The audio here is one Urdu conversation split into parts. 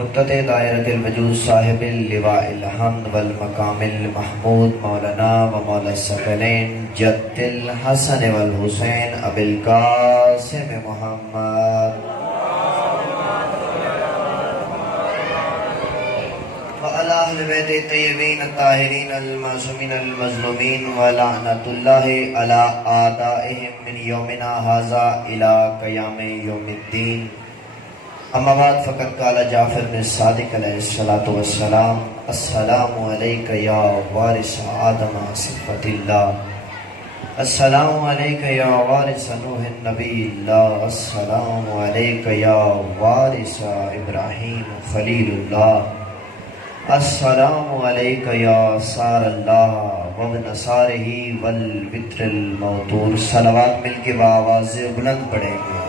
نقطۂ دائرۃ الوجود صاحب اللواء الحمد والمقام المحمود مولانا و مولا الثقلین جد الحسن والحسین ابی القاسم محمد وعلی اہل بیت الطیبین الطاہرین المعصومین المظلومین ولعنۃ اللہ علی اعدائہم من یومنا ھذا الی قیام یوم الدین. اما بعد فقط قال جعفر بن صادق علیہ السلام السلام علیک یا وارث آدم صفت اللہ، السلام علیک یا وارث نوح نبی اللہ، السلام علیک یا وارث ابراہیم خلیل اللہ، السلام علیک یا سار اللہ وابن سارہ والوتر الموتور. صلوات مل کے بآواز بلند پڑھیں گے.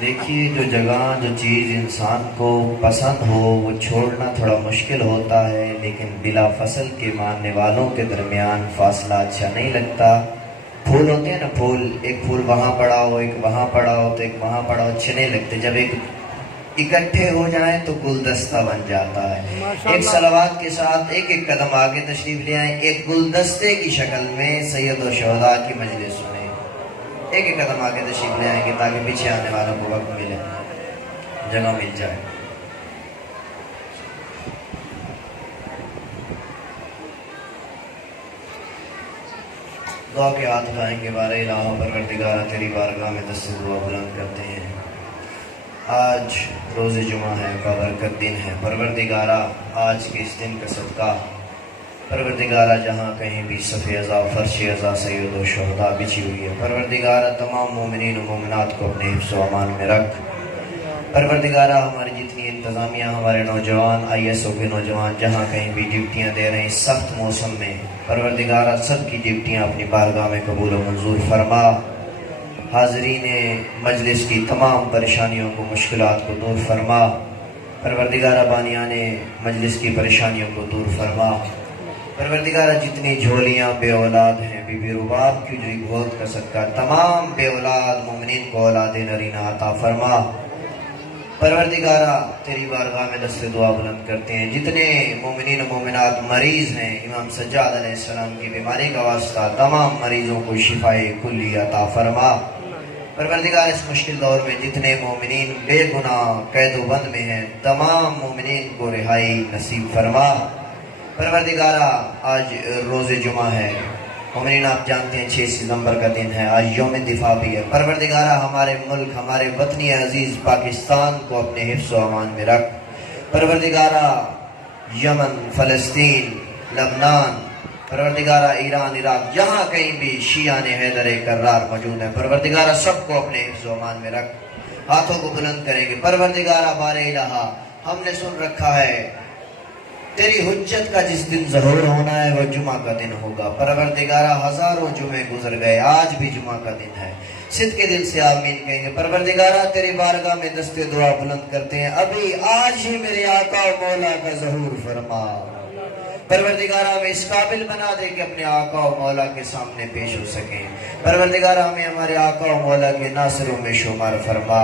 دیکھیے، جو جگہ جو چیز انسان کو پسند ہو وہ چھوڑنا تھوڑا مشکل ہوتا ہے، لیکن بلا فصل کے ماننے والوں کے درمیان فاصلہ اچھا نہیں لگتا. پھول ہوتے ہیں نا، پھول، ایک پھول وہاں پڑا ہو، ایک وہاں پڑا ہو، تو ایک وہاں پڑا ہو، اچھے نہیں لگتے. جب ایک اکٹھے ہو جائیں تو گلدستہ بن جاتا ہے. ایک صلوات کے ساتھ ایک ایک قدم آگے تشریف لے آئیں، ایک گلدستے کی شکل میں سید و شہداء کی مجلس سنیں. ایک ایک قدم آگے تشریف لے آئیں گے تاکہ پیچھے آنے والوں کو وقت ملے، جگہ مل جائے. دعا کے ہاتھ اٹھائیں گے. بارہ الہ پروردگارہ تیری بارگاہ میں دست دعا بلند کرتے ہیں. آج روز جمعہ ہے، بابرکت دن ہے. پروردگارہ آج کے اس دن کا صدقہ، پروردگارہ جہاں کہیں بھی صفِ ازا فرش ازا سید و شہداء بچھی ہوئی ہے، پروردگارہ تمام مومنین و مومنات کو اپنے حفظ و امان میں رکھ. پروردگارہ ہماری جتنی انتظامیہ، ہمارے نوجوان، آئی ایس او کے نوجوان جہاں کہیں بھی ڈیوٹیاں دے رہے ہیں اس سخت موسم میں، پروردگارہ سب کی ڈیوٹیاں اپنی بارگاہ میں قبول و منظور فرما. حاضرین مجلس کی تمام پریشانیوں کو، مشکلات کو دور فرما. پروردگارہ بانیان مجلس کی پریشانیوں کو دور فرما. پروردگارہ جتنی جھولیاں بے اولاد ہیں، بی بی رباب کی جو گود کا صدقہ تمام بے اولاد مومنین کو اولاد نرینہ عطا فرما. پروردگارہ تیری بارگاہ میں دست دعا بلند کرتے ہیں. جتنے مومنین و مومنات مریض ہیں، امام سجاد علیہ السلام کی بیماری کا واسطہ تمام مریضوں کو شفائے کلی عطا فرما. پروردگار اس مشکل دور میں جتنے مومنین بے گناہ قید و بند میں ہیں، تمام مومنین کو رہائی نصیب فرما. پروردگارہ آج روز جمعہ ہے، مومنین آپ جانتے ہیں 6 ستمبر کا دن ہے، آج یوم دفاع بھی ہے. پروردگارہ ہمارے ملک، ہمارے وطنی عزیز پاکستان کو اپنے حفظ و امان میں رکھ. پروردگارہ یمن، فلسطین، لبنان، پروردگارہ ایران، عراق، جہاں کہیں بھی شیعان حیدر کرار موجود ہیں، پروردگارہ سب کو اپنے حفظ و امان میں رکھ. ہاتھوں کو بلند کریں گے. پروردگارہ بار الہ، ہم نے سن رکھا ہے تیری حجت کا جس دن ظہور ہونا ہے وہ جمعہ کا دن ہوگا. پروردگارہ ہزاروں جمعے گزر گئے، آج بھی جمعہ کا دن ہے. صدق کے دل سے آمین کہیں گے. پروردگارہ تیری بارگاہ میں دست دعا بلند کرتے ہیں، ابھی آج ہی میرے آقا و مولا کا ظہور فرما. پروردگارہ ہمیں اس قابل بنا دے کہ اپنے آقا و مولا کے سامنے پیش ہو سکیں. پروردگارہ ہمیں ہمارے آقا و مولا کے ناصروں میں شمار فرما.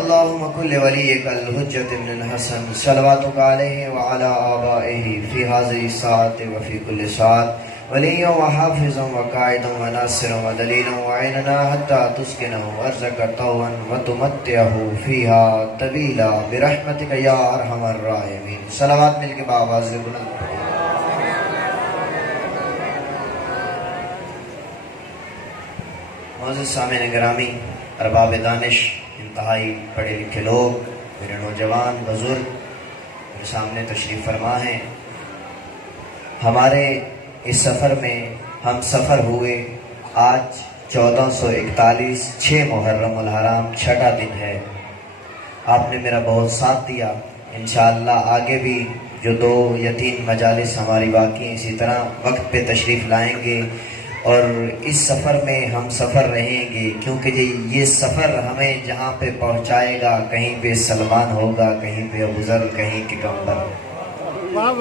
اللہم کل ولیک الحجت ابن الحسن صلواتک علیہ وعلی آبائہ فی هذه الساعة وفی کل ساعة ولیا وحافظا وقائدا وناصرا ودلیلا وعیننا حتی تسکنہ ارزق طوعا وتمتعہ فیہا طویلا برحمتک یا ارحم الراحمین. صلوات مل کے بآواز بلند. معزز سامعین گرامی، ارباب دانش، انتہائی پڑھے لکھے لوگ، میرے نوجوان بزرگ میرے سامنے تشریف فرما ہیں. ہمارے اس سفر میں ہم سفر ہوئے. آج 1441 6 محرم الحرام، چھٹا دن ہے. آپ نے میرا بہت ساتھ دیا. انشاءاللہ آگے بھی جو 2 یا 3 مجالس ہماری باقی ہیں اسی طرح وقت پہ تشریف لائیں گے، اور اس سفر میں ہم سفر رہیں گے، کیونکہ یہ سفر ہمیں جہاں پہ پہنچائے گا، کہیں پہ سلمان ہوگا، کہیں پہ ابو ذر، کہیں کہ کمبر.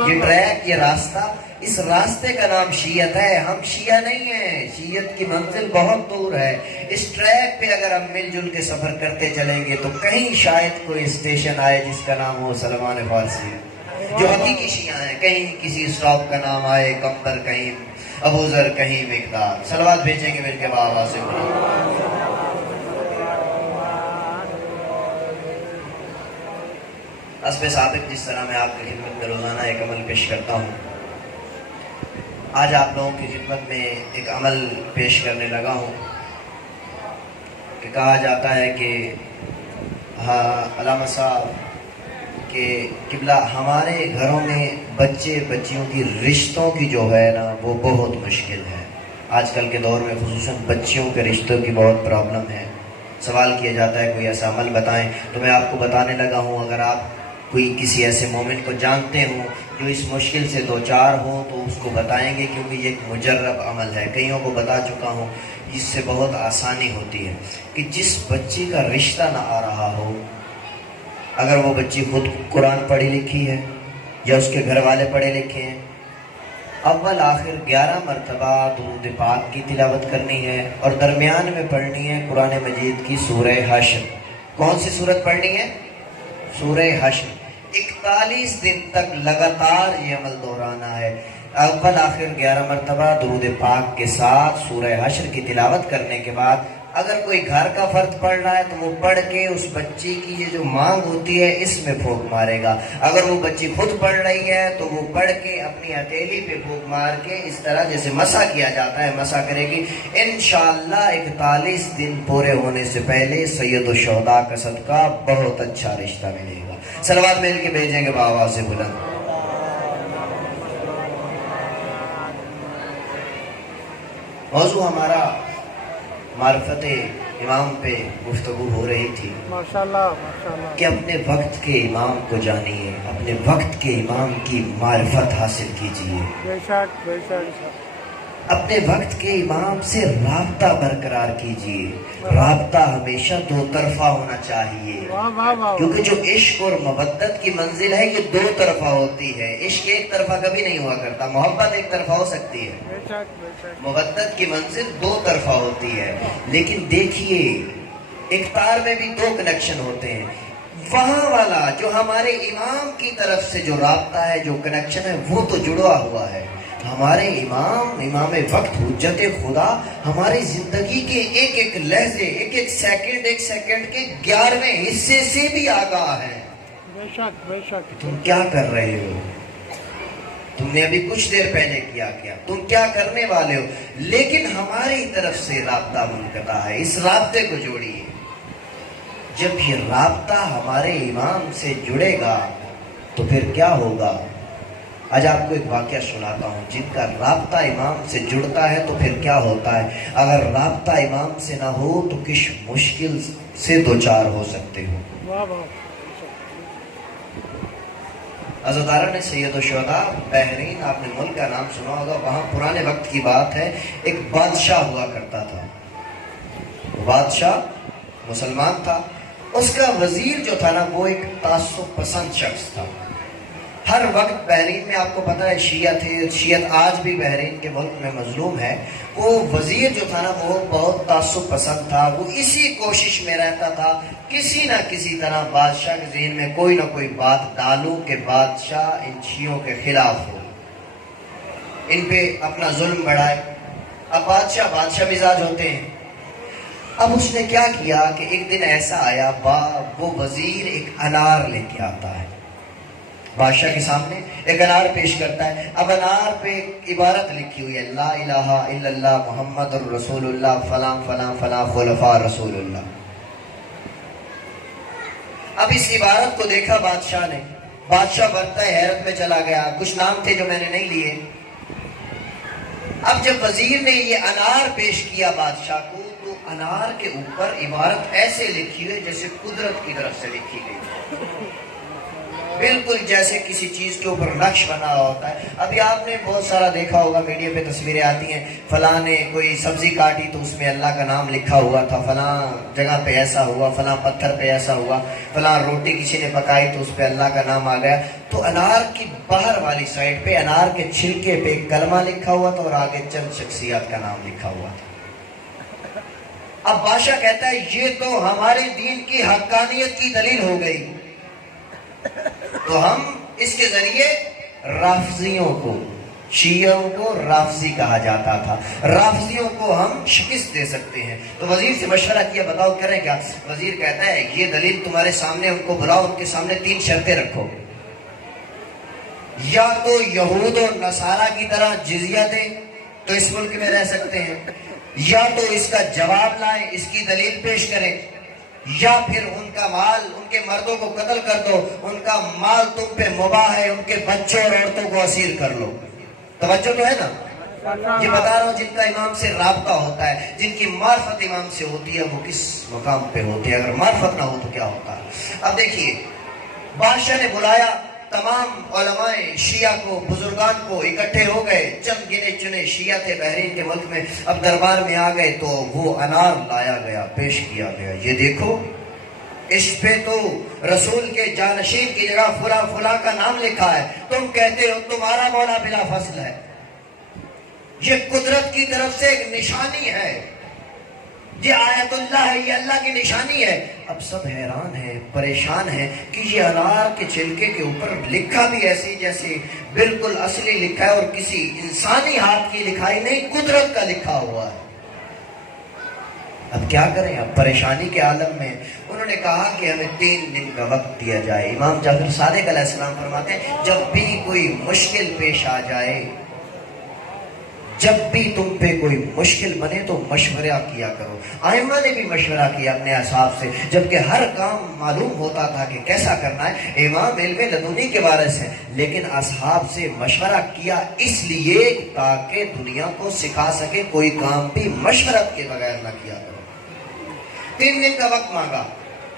یہ ٹریک، یہ راستہ اس راستے کا نام شیعت ہے. ہم شیعہ نہیں ہیں. شیعت کی منزل بہت دور ہے. اس ٹریک پہ اگر ہم مل جل کے سفر کرتے چلیں گے تو کہیں شاید کوئی اسٹیشن آئے جس کا نام ہو سلمان فارسی. جو حقیقی شیعہ ہیں, کہیں کسی اسٹاپ کا نام آئے قمبر, کہیں ابو ذر, کہیں مقداد. صلوات بھیجیں گے مل کے بابا سے. حسب سابق جس طرح میں آپ کی خدمت میں روزانہ ایک عمل پیش کرتا ہوں, آج آپ لوگوں کی خدمت میں ایک عمل پیش کرنے لگا ہوں کہ کہا جاتا ہے کہ علامہ صاحب کہ قبلہ ہمارے گھروں میں بچے بچیوں کی رشتوں کی جو ہے نا وہ بہت مشکل ہے. آج کل کے دور میں خصوصاً بچیوں کے رشتوں کی بہت پرابلم ہے. سوال کیا جاتا ہے کوئی ایسا عمل بتائیں, تو میں آپ کو بتانے لگا ہوں. اگر آپ کوئی کسی ایسے مومن کو جانتے ہوں جو اس مشکل سے دو چار ہوں تو اس کو بتائیں گے, کیونکہ یہ ایک مجرب عمل ہے. کئیوں کو بتا چکا ہوں. اس سے بہت آسانی ہوتی ہے کہ جس بچی کا رشتہ نہ آ رہا ہو, اگر وہ بچی خود قرآن پڑھی لکھی ہے یا اس کے گھر والے پڑھے لکھے ہیں, اول آخر 11 مرتبہ درود پاک کی تلاوت کرنی ہے اور درمیان میں پڑھنی ہے قرآن مجید کی سورہ حشر. کون سی سورت پڑھنی ہے؟ سورہ حشر. 41 دن تک لگاتار یہ عمل دہرانا ہے. اول آخر 11 مرتبہ درود پاک کے ساتھ سورہ حشر کی تلاوت کرنے کے بعد اگر کوئی گھر کا فرد پڑھ رہا ہے تو وہ پڑھ کے اس بچی کی یہ جو مانگ ہوتی ہے اس میں پھونک مارے گا. اگر وہ بچی خود پڑھ رہی ہے تو وہ پڑھ کے اپنی ہتھیلی پہ پھونک مار کے اس طرح جیسے مسح کیا جاتا ہے مسح کرے گی. انشاءاللہ 41 دن پورے ہونے سے پہلے سید الشہداء کا صدقہ بہت اچھا رشتہ ملے گا. صلوات مل کے بھیجیں گے بابا سے بلند. موضوع ہمارا معرفت امام پہ گفتگو ہو رہی تھی ماشاءاللہ کہ اپنے وقت کے امام کو جانیے, اپنے وقت کے امام کی معرفت حاصل کیجیے, بے شک بے شک. اپنے وقت کے امام سے رابطہ برقرار کیجیے. رابطہ ہمیشہ دو طرفہ ہونا چاہیے, واہ واہ واہ. کیونکہ جو عشق اور محبت کی منزل ہے یہ دو طرفہ ہوتی ہے. عشق ایک طرفہ کبھی نہیں ہوا کرتا, محبت ایک طرفہ ہو سکتی ہے, بے شک بے شک. محبت کی منزل دو طرفہ ہوتی ہے. لیکن دیکھیے ایک تار میں بھی دو کنیکشن ہوتے ہیں. وہاں والا جو ہمارے امام کی طرف سے جو رابطہ ہے, جو کنیکشن ہے, وہ تو جڑا ہوا ہے. ہمارے امام وقت حجت خدا ہماری زندگی کے ایک ایک لہجے, ایک سیکنڈ کے 11ویں حصے سے بھی آگاہ ہے. بے شک بے شک. تم کیا کر رہے ہو, تم نے ابھی کچھ دیر پہلے کیا, تم کیا کرنے والے ہو. لیکن ہماری طرف سے رابطہ منقطع ہے. اس رابطے کو جوڑیے. جب یہ رابطہ ہمارے امام سے جڑے گا تو پھر کیا ہوگا. آج آپ کو ایک واقعہ سناتا ہوں. جن کا رابطہ امام سے جڑتا ہے تو پھر کیا ہوتا ہے. اگر رابطہ امام سے نہ ہو تو کس مشکل سے دوچار ہو سکتے ہو. واہ واہ. عزادارہ نے سید الشہداء بحرین, آپ نے ملک کا نام سنا ہوگا. وہاں پرانے وقت کی بات ہے, ایک بادشاہ ہوا کرتا تھا. بادشاہ مسلمان تھا. اس کا وزیر جو تھا نا وہ ایک تعصب پسند شخص تھا. ہر وقت بحرین میں آپ کو پتا ہے شیعہ تھے, شیعت آج بھی بحرین کے ملک میں مظلوم ہے. وہ وزیر جو تھا نا وہ بہت تعصب پسند تھا. وہ اسی کوشش میں رہتا تھا کسی نہ کسی طرح بادشاہ کے ذہن میں کوئی نہ کوئی بات ڈالوں کہ بادشاہ ان شیعوں کے خلاف ہو, ان پہ اپنا ظلم بڑھائے. اب بادشاہ مزاج ہوتے ہیں. اب اس نے کیا کیا کہ ایک دن ایسا آیا, وہ وزیر ایک انار لے کے آتا ہے بادشاہ کے سامنے, ایک انار پیش کرتا ہے. اب انار پہ عبارت لکھی ہوئی ہے, لا الہ الا اللہ محمد الرسول اللہ فلاں فلاں فلاں خلفاء رسول اللہ. اب اس عبارت کو دیکھا بادشاہ نے. بادشاہ برتا ہے حیرت میں چلا گیا. کچھ نام تھے جو میں نے نہیں لیے. اب جب وزیر نے یہ انار پیش کیا بادشاہ کو تو انار کے اوپر عبارت ایسے لکھی ہوئی جیسے قدرت کی طرف سے لکھی گئی. بالکل جیسے کسی چیز کے اوپر نقش بنا ہوا ہوتا ہے. ابھی آپ نے بہت سارا دیکھا ہوگا, میڈیا پہ تصویریں آتی ہیں, فلاں نے کوئی سبزی کاٹی تو اس میں اللہ کا نام لکھا ہوا تھا, فلاں جگہ پہ ایسا ہوا, فلاں پتھر پہ ایسا ہوا, فلاں روٹی کسی نے پکائی تو اس پہ اللہ کا نام آ گیا. تو انار کی باہر والی سائڈ پہ انار کے چھلکے پہ ایک کلمہ لکھا ہوا تھا اور آگے چند شخصیات کا نام لکھا ہوا تھا. اب بادشاہ کہتا ہے یہ تو ہمارے دین کی حقانیت کی دلیل ہو گئی, تو ہم اس کے ذریعے رافضیوں کو, شیعوں کو رافضی کہا جاتا تھا, رافضیوں کو ہم شکست دے سکتے ہیں. تو وزیر سے مشورہ کیا, بتاؤ کریں کیا؟ وزیر کہتا ہے یہ دلیل تمہارے سامنے, ان کو بلاؤ, ان کے سامنے 3 شرطیں رکھو. یا تو یہود و نصارہ کی طرح جزیہ دیں تو اس ملک میں رہ سکتے ہیں, یا تو اس کا جواب لائیں, اس کی دلیل پیش کریں, یا پھر ان کا مال, ان کے مردوں کو قتل کر دو, ان کا مال تم پہ مباح ہے, ان کے بچوں اور عورتوں کو اسیر کر لو. توجہ تو ہے نا؟ یہ بتا رہا ہوں جن کا امام سے رابطہ ہوتا ہے, جن کی معرفت امام سے ہوتی ہے, وہ کس مقام پہ ہوتی ہے. اگر معرفت نہ ہو تو کیا ہوتا ہے؟ اب دیکھیے, بادشاہ نے بلایا, تمام علماء شیعہ کو, بزرگان کو اکٹھے ہو گئے, چند گنے چنے شیعہ تھے بحرین کے ملک میں, اب دربار میں آ گئے تو وہ انار لایا گیا, پیش کیا گیا. یہ دیکھو, اس پہ تو رسول کے جانشین کی جگہ فلاں فلاں کا نام لکھا ہے, تم کہتے ہو تمہارا مولا بلا فصل ہے. یہ قدرت کی طرف سے ایک نشانی ہے, یہ آیت اللہ ہے, یہ اللہ کی نشانی ہے. اب سب حیران ہیں, پریشان ہیں کہ یہ انار کے چھلکے کے اوپر لکھا بھی ایسی جیسے بالکل اصلی لکھا ہے, اور کسی انسانی ہاتھ کی لکھائی نہیں, قدرت کا لکھا ہوا ہے. اب کیا کریں؟ اب پریشانی کے عالم میں انہوں نے کہا کہ ہمیں 3 دن کا وقت دیا جائے. امام جعفر صادق علیہ السلام فرماتے ہیں جب بھی کوئی مشکل پیش آ جائے, جب بھی تم پہ کوئی مشکل بنے تو مشورہ کیا کرو. ائمہ نے بھی مشورہ کیا اپنے اصحاب سے, جبکہ ہر کام معلوم ہوتا تھا کہ کیسا کرنا ہے. امام علم لدنی کے وارث ہیں, لیکن اصحاب سے مشورہ کیا اس لیے تاکہ دنیا کو سکھا سکے کوئی کام بھی مشورت کے بغیر نہ کیا کرو. 3 دن کا وقت مانگا,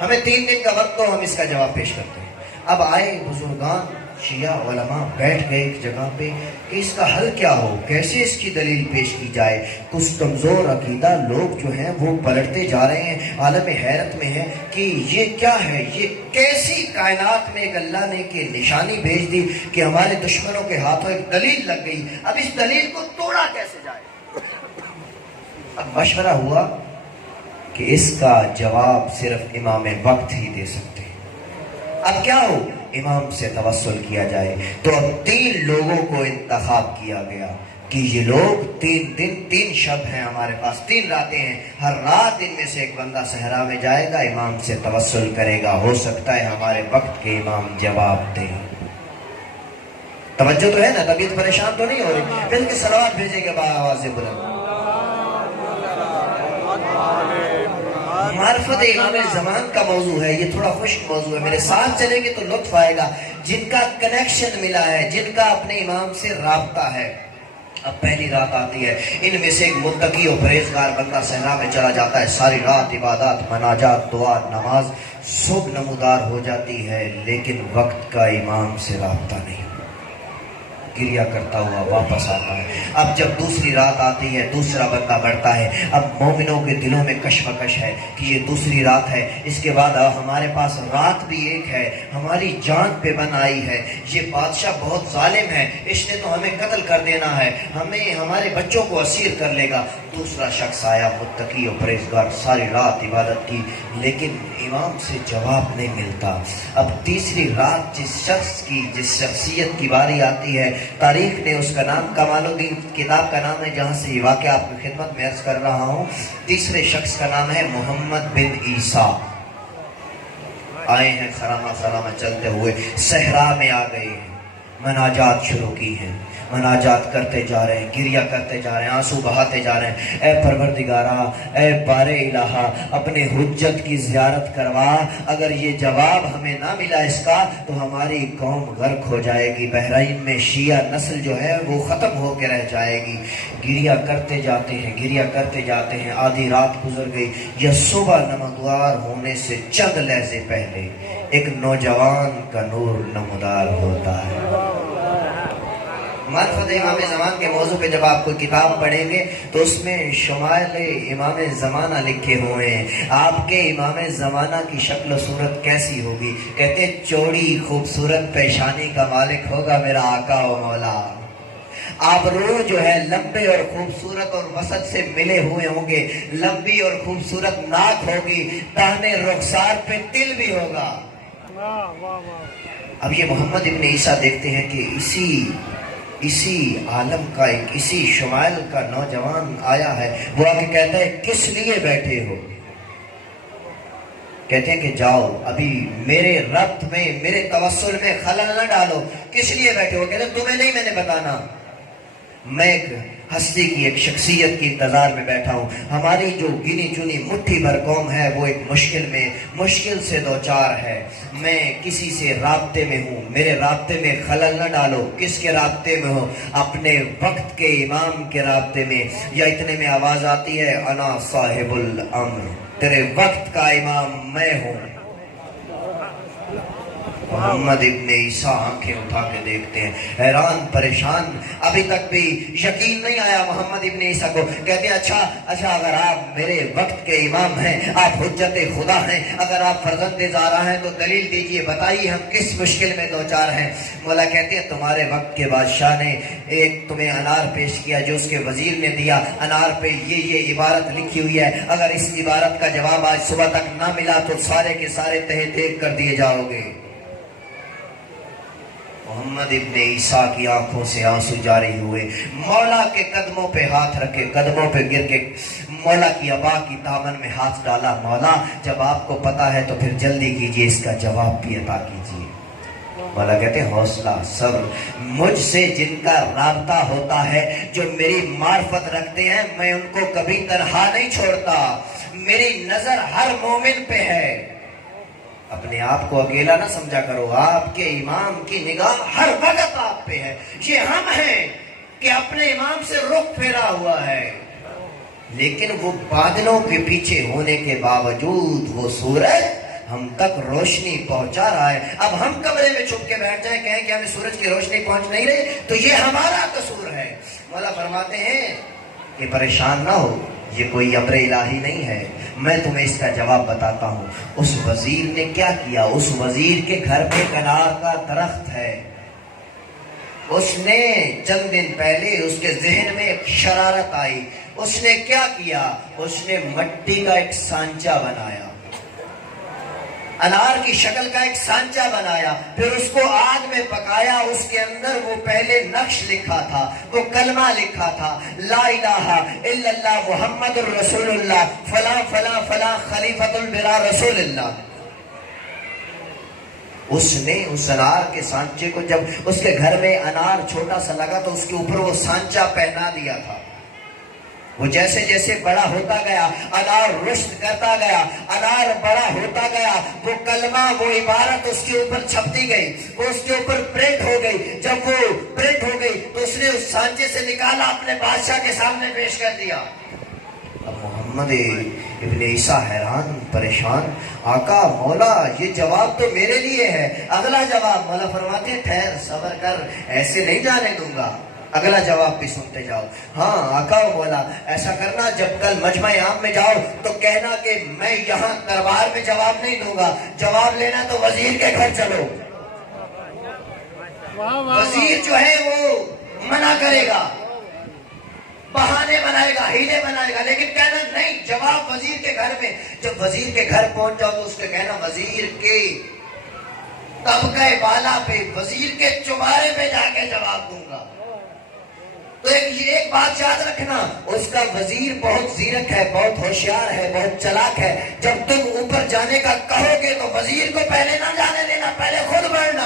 ہمیں 3 دن کا وقت, تو ہم اس کا جواب پیش کرتے ہیں. اب آئے بزرگان شیعہ علماء, بیٹھ گئے ایک جگہ پہ کہ اس کا حل کیا ہو, کیسے اس کی دلیل پیش کی جائے. کچھ کمزور عقیدہ لوگ جو ہیں وہ پلٹتے جا رہے ہیں, عالم حیرت میں ہیں کہ یہ کیا ہے, یہ کیسی کائنات میں ایک اللہ نے کہ نشانی بھیج دی کہ ہمارے دشمنوں کے ہاتھوں ایک دلیل لگ گئی, اب اس دلیل کو توڑا کیسے جائے. اب مشورہ ہوا کہ اس کا جواب صرف امام وقت ہی دے سکتے ہیں. اب کیا ہو, امام سے توسل کیا جائے. تو اب 3 لوگوں کو انتخاب کیا گیا کہ یہ لوگ 3 دن 3 شب ہیں ہمارے پاس, 3 راتیں ہیں, ہر رات ان میں سے ایک بندہ صحرا میں جائے گا, امام سے توسل کرے گا, ہو سکتا ہے ہمارے وقت کے امام جواب دیں. توجہ تو ہے نا, طبیعت پریشان تو نہیں ہو رہی, بلکہ صلوات بھیجیں گے بآواز بلند. معرفت امام زمان کا موضوع ہے, یہ تھوڑا خشک موضوع ہے, میرے ساتھ چلیں گے تو لطف آئے گا. جن کا کنیکشن ملا ہے, جن کا اپنے امام سے رابطہ ہے. اب پہلی رات آتی ہے, ان میں سے ایک متقی اور پرہیزگار بندہ صحرا میں چلا جاتا ہے, ساری رات عبادات, مناجات, دعا, نماز, صبح نمودار ہو جاتی ہے, لیکن وقت کا امام سے رابطہ نہیں, گریہ کرتا ہوا واپس آتا ہے. اب جب دوسری رات آتی ہے, دوسرا بندہ بڑھتا ہے. اب مومنوں کے دلوں میں کشمکش ہے کہ یہ دوسری رات ہے, اس کے بعد ہمارے پاس رات بھی ایک ہے, ہماری جان پہ بن آئی ہے, یہ بادشاہ بہت ظالم ہے, اس نے تو ہمیں قتل کر دینا ہے, ہمیں ہمارے بچوں کو اسیر کر لے گا. دوسرا شخص آیا, متقی اور پرہیزگار, ساری رات عبادت کی, لیکن امام سے جواب نہیں ملتا. اب تیسری رات جس شخص کی, جس شخصیت کی باری آتی ہے, تاریخ نے اس کا نام, کمال الدین کتاب کا نام ہے جہاں سے یہ واقعہ آپ کی خدمت میں عرض کر رہا ہوں. تیسرے شخص کا نام ہے محمد بن عیسیٰ. آئے ہیں خرامہ خرامہ چلتے ہوئے, صحرا میں آ گئے ہیں, مناجات شروع کی ہیں, مناجات کرتے جا رہے ہیں, گریہ کرتے جا رہے ہیں, آنسو بہاتے جا رہے ہیں. اے پروردگارا, اے بار الہ, اپنے حجت کی زیارت کروا. اگر یہ جواب ہمیں نہ ملا اس کا تو ہماری قوم غرق ہو جائے گی, بحرین میں شیعہ نسل جو ہے وہ ختم ہو کے رہ جائے گی. گریہ کرتے جاتے ہیں, گریہ کرتے جاتے ہیں. آدھی رات گزر گئی. یا صبح نمودار ہونے سے چند لہجے پہلے ایک نوجوان کا نور نمودار ہوتا ہے. معرفت امام زمان کے موضوع پہ جب آپ کوئی کتاب پڑھیں گے تو اس میں شمائل امام زمانہ لکھے ہوئے ہیں. آپ کے امام زمانہ کی شکل و صورت کیسی ہوگی؟ کہتے ہیں چوڑی خوبصورت پیشانی کا مالک ہوگا میرا آقا و مولا. آبرو جو ہے لمبے اور خوبصورت اور وسط سے ملے ہوئے ہوں گے, لمبی اور خوبصورت ناک ہوگی, داہنے رخسار پہ تل بھی ہوگا. واہ واہ واہ. اب یہ محمد ابن عیسیٰ دیکھتے ہیں کہ اسی عالم کا ایک اسی شمائل کا نوجوان آیا ہے. وہ آگے کہتا ہے کس لیے بیٹھے ہو؟ کہتے ہیں کہ جاؤ ابھی میرے ربط میں میرے توسل میں خلل نہ ڈالو. کس لیے بیٹھے ہو؟ کہتے ہیں تمہیں نہیں میں نے بتانا, میں ایک ہستی کی ایک شخصیت کی انتظار میں بیٹھا ہوں. ہماری جو گنی چنی مٹھی بھر قوم ہے وہ ایک مشکل سے دوچار ہے. میں کسی سے رابطے میں ہوں, میرے رابطے میں خلل نہ ڈالو. کس کے رابطے میں ہو؟ اپنے وقت کے امام کے رابطے میں. یا اتنے میں آواز آتی ہے انا صاحب الامر, تیرے وقت کا امام میں ہوں. محمد ابن عیسیٰ آنکھیں اٹھا کے دیکھتے ہیں, حیران پریشان. ابھی تک بھی یقین نہیں آیا محمد ابن عیسیٰ کو. کہتے ہیں اچھا اگر آپ میرے وقت کے امام ہیں, آپ حجت خدا ہیں, اگر آپ فرزند زارا ہیں تو دلیل دیجئے, بتائیے ہم کس مشکل میں دوچار ہیں. مولا کہتے ہیں تمہارے وقت کے بادشاہ نے ایک تمہیں انار پیش کیا جو اس کے وزیر نے دیا. انار پہ یہ عبارت لکھی ہوئی ہے, اگر اس عبارت کا جواب آج صبح تک نہ ملا تو سارے کے سارے تہے دیکھ کر دیے جاؤ گے. محمد ابن عیسیٰ کی آنکھوں سے آنسو جاری ہوئے. مولا کے قدموں پہ ہاتھ رکھے, قدموں پہ گر کے مولا کی ابا کی دامن میں ہاتھ ڈالا. مولا جب آپ کو پتا ہے تو پھر جلدی کیجئے, اس کا جواب بھی عطا کیجئے. مولا کہتے ہیں حوصلہ صبر. مجھ سے جن کا رابطہ ہوتا ہے, جو میری معرفت رکھتے ہیں, میں ان کو کبھی تنہا نہیں چھوڑتا. میری نظر ہر مومن پہ ہے. اپنے آپ کو اکیلا نہ سمجھا کرو, آپ کے امام کی نگاہ ہر وقت آپ پہ ہے. یہ ہم ہیں کہ اپنے امام سے رخ پھیرا ہوا ہے, لیکن وہ بادلوں کے پیچھے ہونے کے باوجود وہ سورج ہم تک روشنی پہنچا رہا ہے. اب ہم کمرے میں چھپ کے بیٹھ جائیں, کہیں کہ ہمیں سورج کی روشنی پہنچ نہیں رہی, تو یہ ہمارا قصور ہے. مولا فرماتے ہیں کہ پریشان نہ ہو, یہ کوئی امر الہی نہیں ہے, میں تمہیں اس کا جواب بتاتا ہوں. اس وزیر نے کیا کیا؟ اس وزیر کے گھر پہ انار کا درخت ہے. اس نے چند دن پہلے اس کے ذہن میں ایک شرارت آئی. اس نے کیا کیا؟ اس نے مٹی کا ایک سانچہ بنایا, انار کی شکل کا ایک سانچہ بنایا, پھر اس کو آگ میں پکایا. اس کے اندر وہ پہلے نقش لکھا تھا, وہ کلمہ لکھا تھا, لا الہ الا اللہ محمد الرسول اللہ فلاں فلاں فلاں خلیفۃ البلا رسول اللہ. اس نے اس انار کے سانچے کو, جب اس کے گھر میں انار چھوٹا سا لگا تو اس کے اوپر وہ سانچہ پہنا دیا تھا. وہ جیسے جیسے بڑا ہوتا گیا, انار رشد کرتا گیا, انار بڑا ہوتا گیا, وہ کلمہ وہ عبارت اس کے اوپر چھپتی گئی, وہ اس کے اوپر پرنٹ ہو گئی. جب وہ پرنٹ ہو گئی تو اس نے اس سانچے سے نکالا, اپنے بادشاہ کے سامنے پیش کر دیا. اب محمد ابن عیسیٰ حیران پریشان, آقا مولا یہ جواب تو میرے لیے ہے, اگلا جواب. مولا فرماتے ہیں ٹھہر صبر کر, ایسے نہیں جانے دوں گا, اگلا جواب بھی سنتے جاؤ. ہاں آقا و مولا, ایسا کرنا جب کل مجمع عام میں جاؤ تو کہنا کہ میں یہاں دربار میں جواب نہیں دوں گا, جواب لینا تو وزیر کے گھر چلو. وزیر جو ہے وہ منع کرے گا, بہانے بنائے گا, ہیلے بنائے گا, لیکن کہنا نہیں, جواب وزیر کے گھر میں. جب وزیر کے گھر پہنچ جاؤ تو اس کے کہنا وزیر کے طبقہ بالا پہ, وزیر کے چوبارے پہ جا کے جواب دوں گا. تو ایک بات یاد رکھنا, اس کا وزیر بہت زیرک ہے, بہت ہوشیار ہے, بہت چلاک ہے. جب تم اوپر جانے کا کہو گے تو وزیر کو پہلے نہ جانے دینا, پہلے خود بڑھنا.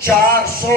400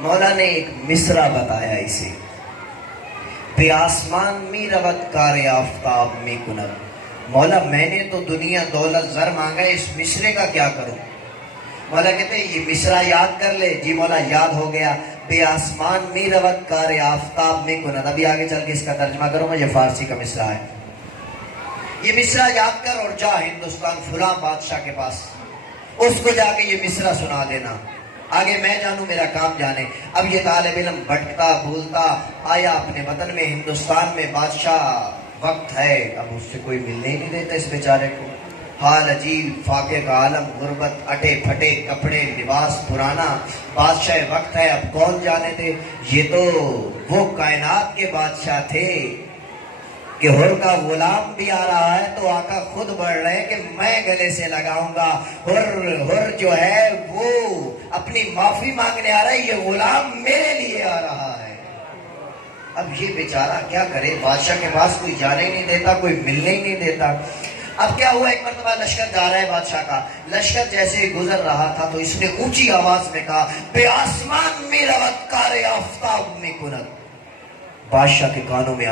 مولا نے ایک مصرع بتایا اسے، بے آسمان می روت کار آفتاب می کنب۔ مولا میں نے تو دنیا دولت زر مانگا ہے، اس مصرے کا کیا کروں؟ مولا کہتے ہیں یہ مصرع یاد کر لے۔ جی مولا یاد ہو گیا، بے آسمان می روت کار آفتاب می کنب۔ ابھی آگے چل کے اس کا ترجمہ کروں گا، یہ فارسی کا مصرع ہے۔ یہ مصرع یاد کر اور جا ہندوستان فلاں بادشاہ کے پاس، اس کو جا کے یہ مصرع سنا دینا، آگے میں جانوں میرا کام جانے۔ اب یہ طالب علم بھٹکتا بھولتا آیا اپنے وطن میں، ہندوستان میں بادشاہ وقت ہے، اب اس سے کوئی ملنے ہی نہیں دیتا اس بیچارے کو، حال عجیب، فاقے کا عالم، غربت، اٹے پھٹے کپڑے، لباس پرانا، بادشاہ وقت ہے، اب کون جانے دے۔ یہ تو وہ کائنات کے بادشاہ تھے کہ ہر کا غلام بھی آ رہا ہے تو آقا خود بڑھ رہے ہیں کہ میں گلے سے لگاؤں گا، ہر جو ہے وہ اپنی معافی مانگنے آ رہا ہے، یہ غلام میرے لیے آ رہا ہے۔ اب یہ بیچارہ کیا کرے، بادشاہ کے پاس کوئی جانے ہی نہیں دیتا، کوئی ملنے ہی نہیں دیتا۔ اب کیا ہوا، ایک مرتبہ لشکر جا رہا ہے بادشاہ کا، لشکر جیسے ہی گزر رہا تھا تو اس نے اونچی آواز میں کہا، بے آسمان میں روت کار آفتاب میں کنب۔ بادشاہ کے کانوں میں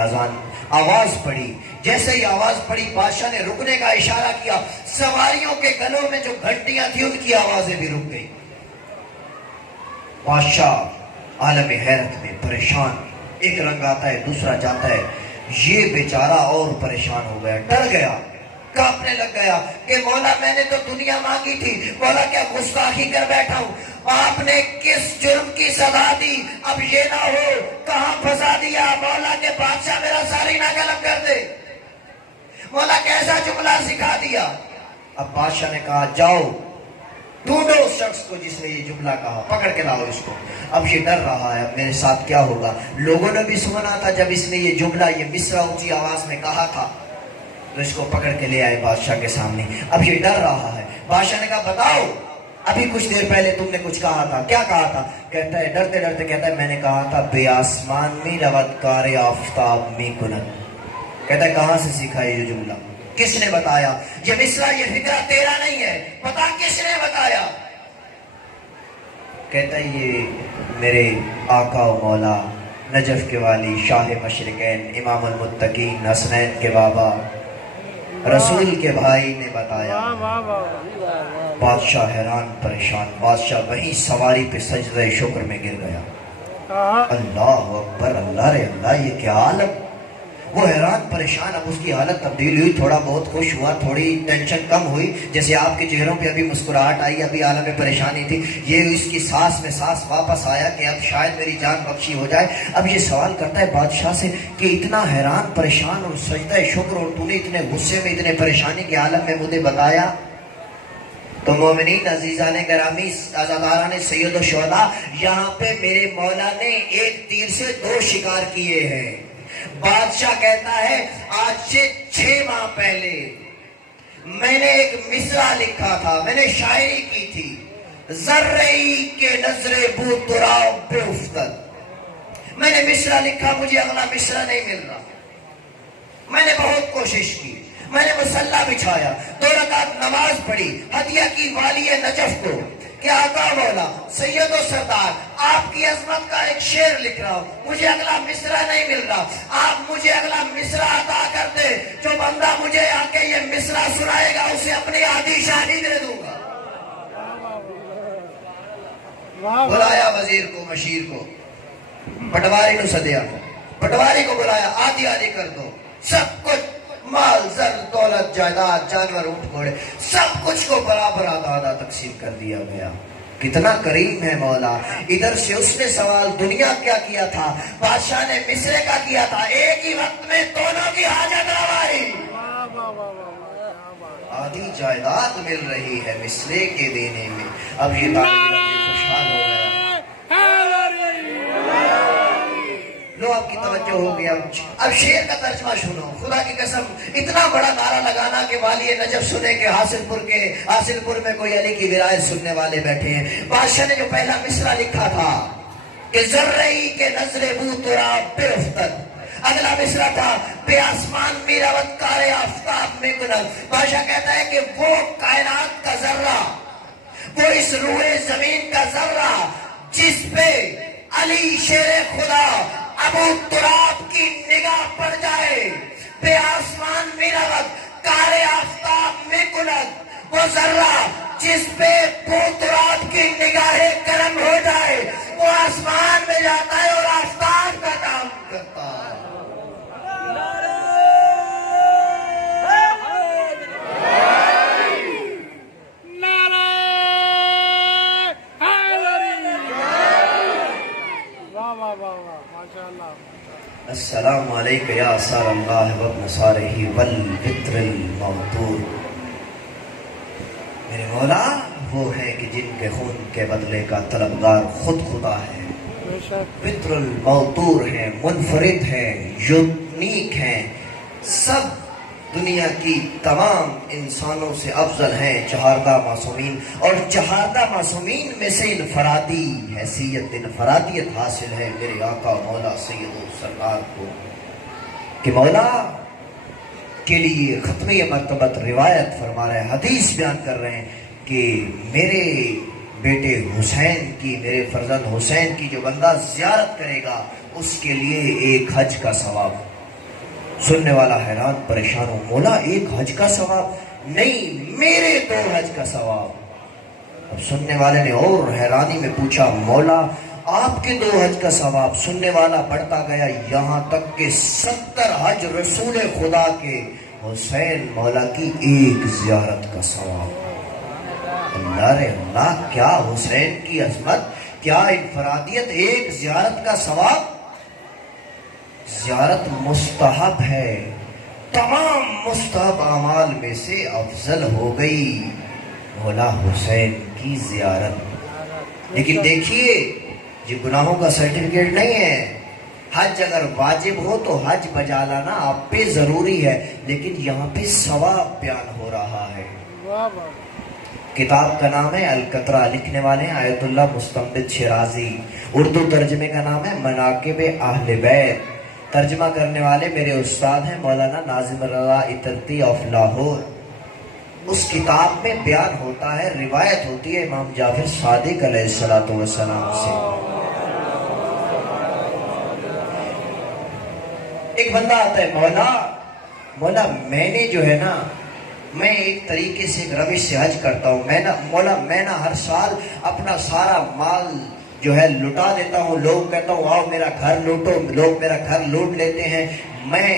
آواز پڑی، جیسے ہی آواز پڑی بادشاہ نے رکنے کا اشارہ کیا، سواریوں کے گلوں میں جو گھنٹیاں تھی ان کی آوازیں بھی رک گئی۔ بادشاہ عالم حیرت میں پریشان، ایک رنگ آتا ہے دوسرا جاتا ہے، یہ بیچارہ اور پریشان ہو گیا، ڈر گیا، کانپنے لگ گیا کہ مولا میں نے تو دنیا مانگی تھی، مولا کیا گستاخی کر بیٹھا ہوں، آپ نے کس جرم کی سزا دی، اب یہ نہ ہو کہاں پھنسا دیا، مولا کے بادشاہ میرا ساری نہ قلم کر دے، مولا کیسا جملہ سکھا دیا۔ اب بادشاہ نے کہا جاؤ ڈھونڈو اس شخص کو جس نے یہ جملہ کہا، پکڑ کے لاؤ اس کو۔ اب یہ ڈر رہا ہے اب میرے ساتھ کیا ہوگا، لوگوں نے بھی سنا تھا جب اس نے یہ جملہ یہ مصرع اونچی آواز میں کہا تھا، تو اس کو پکڑ کے لے آئے بادشاہ کے سامنے۔ اب یہ ڈر رہا ہے، بادشاہ نے کہا بتاؤ ابھی کچھ دیر پہلے تم نے کچھ کہا تھا، کیا کہا تھا؟ کہتا ہے ڈرتے ڈرتے کہتا ہے میں نے کہا تھا بے آسمان میں روت کار آفتاب میں کنب۔ کہتا ہے کہاں سے سیکھا یہ جملہ، کس نے بتایا؟ یہ مصرع یہ فکرہ تیرا نہیں ہے، پتا کس نے بتایا؟ کہتا ہے یہ میرے آقا و مولا نجف کے والی شاہ مشرقین امام المتقین حسنین کے بابا رسول کے بھائی نے بتایا۔ بادشاہ حیران پریشان، بادشاہ وہیں سواری پہ سجدہ شکر میں گر گیا، اللہ اکبر، اللہ رے اللہ، یہ کیا عالم۔ وہ حیران پریشان، اب اس کی حالت تبدیل ہوئی، تھوڑا بہت خوش ہوا، تھوڑی ٹینشن کم ہوئی، جیسے آپ کے چہروں پہ ابھی مسکراہٹ آئی، ابھی عالم پریشانی تھی، یہ اس کی سانس میں سانس واپس آیا کہ اب شاید میری جان بخشی ہو جائے۔ اب یہ سوال کرتا ہے بادشاہ سے کہ اتنا حیران پریشان اور سجدہ شکر اور تو نے اتنے غصے میں اتنے پریشانی کے عالم میں مجھے بتایا۔ تو مومنین عزیزان گرامی عزاداران سید و شہداء، یہاں پہ میرے مولا نے ایک تیر سے 2 شکار کیے ہیں۔ بادشاہ کہتا ہے آج سے 6 ماہ پہلے میں نے ایک مصرع لکھا تھا، میں نے شاعری کی تھی، ذرہی کے نظر بو تراب بے افتد۔ میں نے مصرع لکھا، مجھے اگلا مصرع نہیں مل رہا، میں نے بہت کوشش کی، میں نے مصلی بچھایا، 2 رکعت نماز پڑھی، ہدیہ کی والی نجف کو کہ آقا مولا سید و سردار آپ کی عظمت کا ایک شعر لکھ رہا ہوں، مجھے اگلا مصرع نہیں مل رہا، آپ مجھے اگلا مصرع عطا کر دے، جو بندہ مجھے آ کے یہ مصرع سنائے گا اسے اپنی آدھی شادی دے دوں گا۔ بلایا وزیر کو، مشیر کو، پٹواری کو سدیا، پٹواری کو بلایا، آدھی آدھی کر دو، سب کچھ مال زر دولت جائیداد جانور اونٹ گھوڑے سب کچھ کو برابر آدھا تقسیم کر دیا گیا۔ کتنا کریم ہے مولا۔ ادھر سے اس نے سوال دنیا کیا کیا تھا، بادشاہ نے مصرے کا کیا تھا، ایک ہی وقت میں دونوں کی حاجت روائی، آدھی جائیداد مل رہی ہے مصرے کے دینے میں۔ اب یہ خوشحال ہو گیا، لو آپ کی توجہ ہو گیا۔ اب شعر کا ترجمہ سنو، خدا کی قسم اتنا بڑا نعرہ لگانا کہ والی نجف سنے کہ حاصل پور میں کوئی علی کی ولایت سننے والے بیٹھے ہیں۔ بادشاہ نے جو پہلا مصرع لکھا تھا کہ ذرہی کے نظر بو تراب بے افتد، اگلا مصرع تھا بے آسمان میں روت کار آفتاب میں کنب۔ بادشاہ کہتا ہے کہ وہ کائنات کا ذرہ، وہ اس روئے زمین کا ذرہ جس پہ علی شیر خدا ابو تراب کی نگاہ پڑ جائے، بے آسمان میں رغد کارے آفتاب میں کلت، وہ ذرہ جس پہ ابو تراب کی نگاہ کرم ہو جائے وہ آسمان میں جاتا ہے اور آفتاب کا کام کرتا ہے۔ السلام علیکم یا سار اللہ وابن سارہی والبتر الموتور۔ میرے مولا وہ ہے کہ جن کے خون کے بدلے کا طلبگار خود خدا ہے، بتر الموتور ہے، منفرد ہے، یونیک ہے، سب دنیا کی تمام انسانوں سے افضل ہیں چہاردہ معصومین، اور چہاردہ معصومین میں سے انفرادی حیثیت، انفرادیت حاصل ہے میرے آقا مولا سید و سرکار کو، کہ مولا کے لیے ختمی مرتبت روایت فرما رہے ہیں، حدیث بیان کر رہے ہیں کہ میرے بیٹے حسین کی، میرے فرزند حسین کی جو بندہ زیارت کرے گا اس کے لیے ایک حج کا ثواب۔ سننے والا حیران پریشان ہو، مولا ایک حج کا ثواب؟ نہیں، میرے 2 حج کا ثواب۔ اب سننے والے نے اور حیرانی میں پوچھا، مولا آپ کے 2 حج کا ثواب؟ سننے والا بڑھتا گیا یہاں تک کہ 70 حج رسول خدا کے، حسین مولا کی 1 زیارت کا ثواب۔ اللہ رے اللہ، کیا حسین کی عظمت، کیا انفرادیت، 1 زیارت کا ثواب۔ زیارت مستحب ہے، تمام مستحب اعمال میں سے افضل ہو گئی مولا حسین کی زیارت۔ لیکن دیکھیے یہ گناہوں کا سرٹیفکیٹ نہیں ہے، حج اگر واجب ہو تو حج بجا لانا آپ پہ ضروری ہے، لیکن یہاں پہ ثواب بیان ہو رہا ہے۔ کتاب کا نام ہے القطرہ، لکھنے والے ہیں آیت اللہ مستمد شیرازی، اردو ترجمے کا نام ہے مناقب اہل بیت، ترجمہ کرنے والے میرے استاد ہیں مولانا ناظم رضا اترتی آف لاہور۔ اس کتاب میں بیان ہوتا ہے، روایت ہوتی ہے امام جعفر صادق علیہ السلام سے۔ ایک بندہ آتا ہے، مولا میں نے جو ہے نا، میں ایک طریقے سے ایک روش سے حج کرتا ہوں، میں نا ہر سال اپنا سارا مال جو ہے لٹا دیتا ہوں، لوگ کہتا ہوں آؤ میرا گھر لوٹو، لوگ میرا گھر لوٹ لیتے ہیں، میں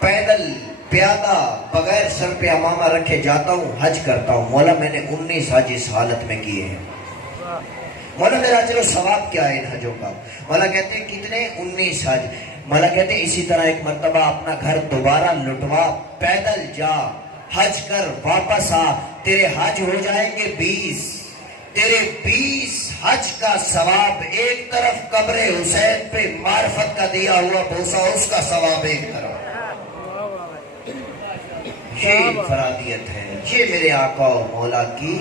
پیدل پیادہ بغیر سر پہ امامہ رکھے جاتا ہوں، حج کرتا ہوں، مولا میں نے 19 حج اس حالت میں کیے ہیں، مولا میرا اجر و ثواب کیا ہے ان حجوں کا؟ مولا کہتے ہیں کتنے؟ 19 حج۔ مولا کہتے ہیں اسی طرح ایک مرتبہ اپنا گھر دوبارہ لٹوا، پیدل جا، حج کر، واپس آ، تیرے حج ہو جائیں گے 20، تیرے 20 حج کا ثواب ایک طرف، قبر حسین پہ معرفت کا دیا ہوا بوسا اس کا ثواب ایک طرف۔ یہ انفرادیت ہے، یہ میرے آقا و مولا کی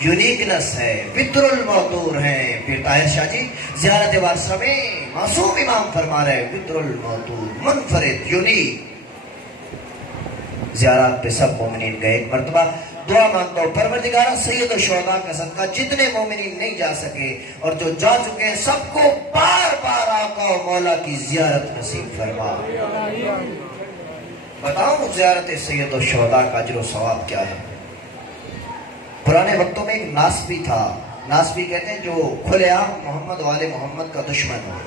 یونیکنس ہے، بتر الموتور ہیں۔ پھر طاہر شاہ جی زیارت وارثہ میں معصوم امام فرما رہے ہیں، بتر الموتور، منفرد، یونیک۔ زیارات پہ سب مومنین گئے، ایک مرتبہ دعا مانگتا ہوں پروردگارہ سید الشہداء کا صدقہ جتنے مومنین نہیں جا سکے اور جو جا چکے ہیں سب کو بار بار آقا و مولا کی زیارت نصیب فرما۔ بتاؤں زیارت سید الشہداء کا اجر و ثواب کیا ہے؟ پرانے وقتوں میں ایک ناسبی تھا، ناسبی کہتے ہیں جو کھلے عام محمد والے محمد کا دشمن ہو۔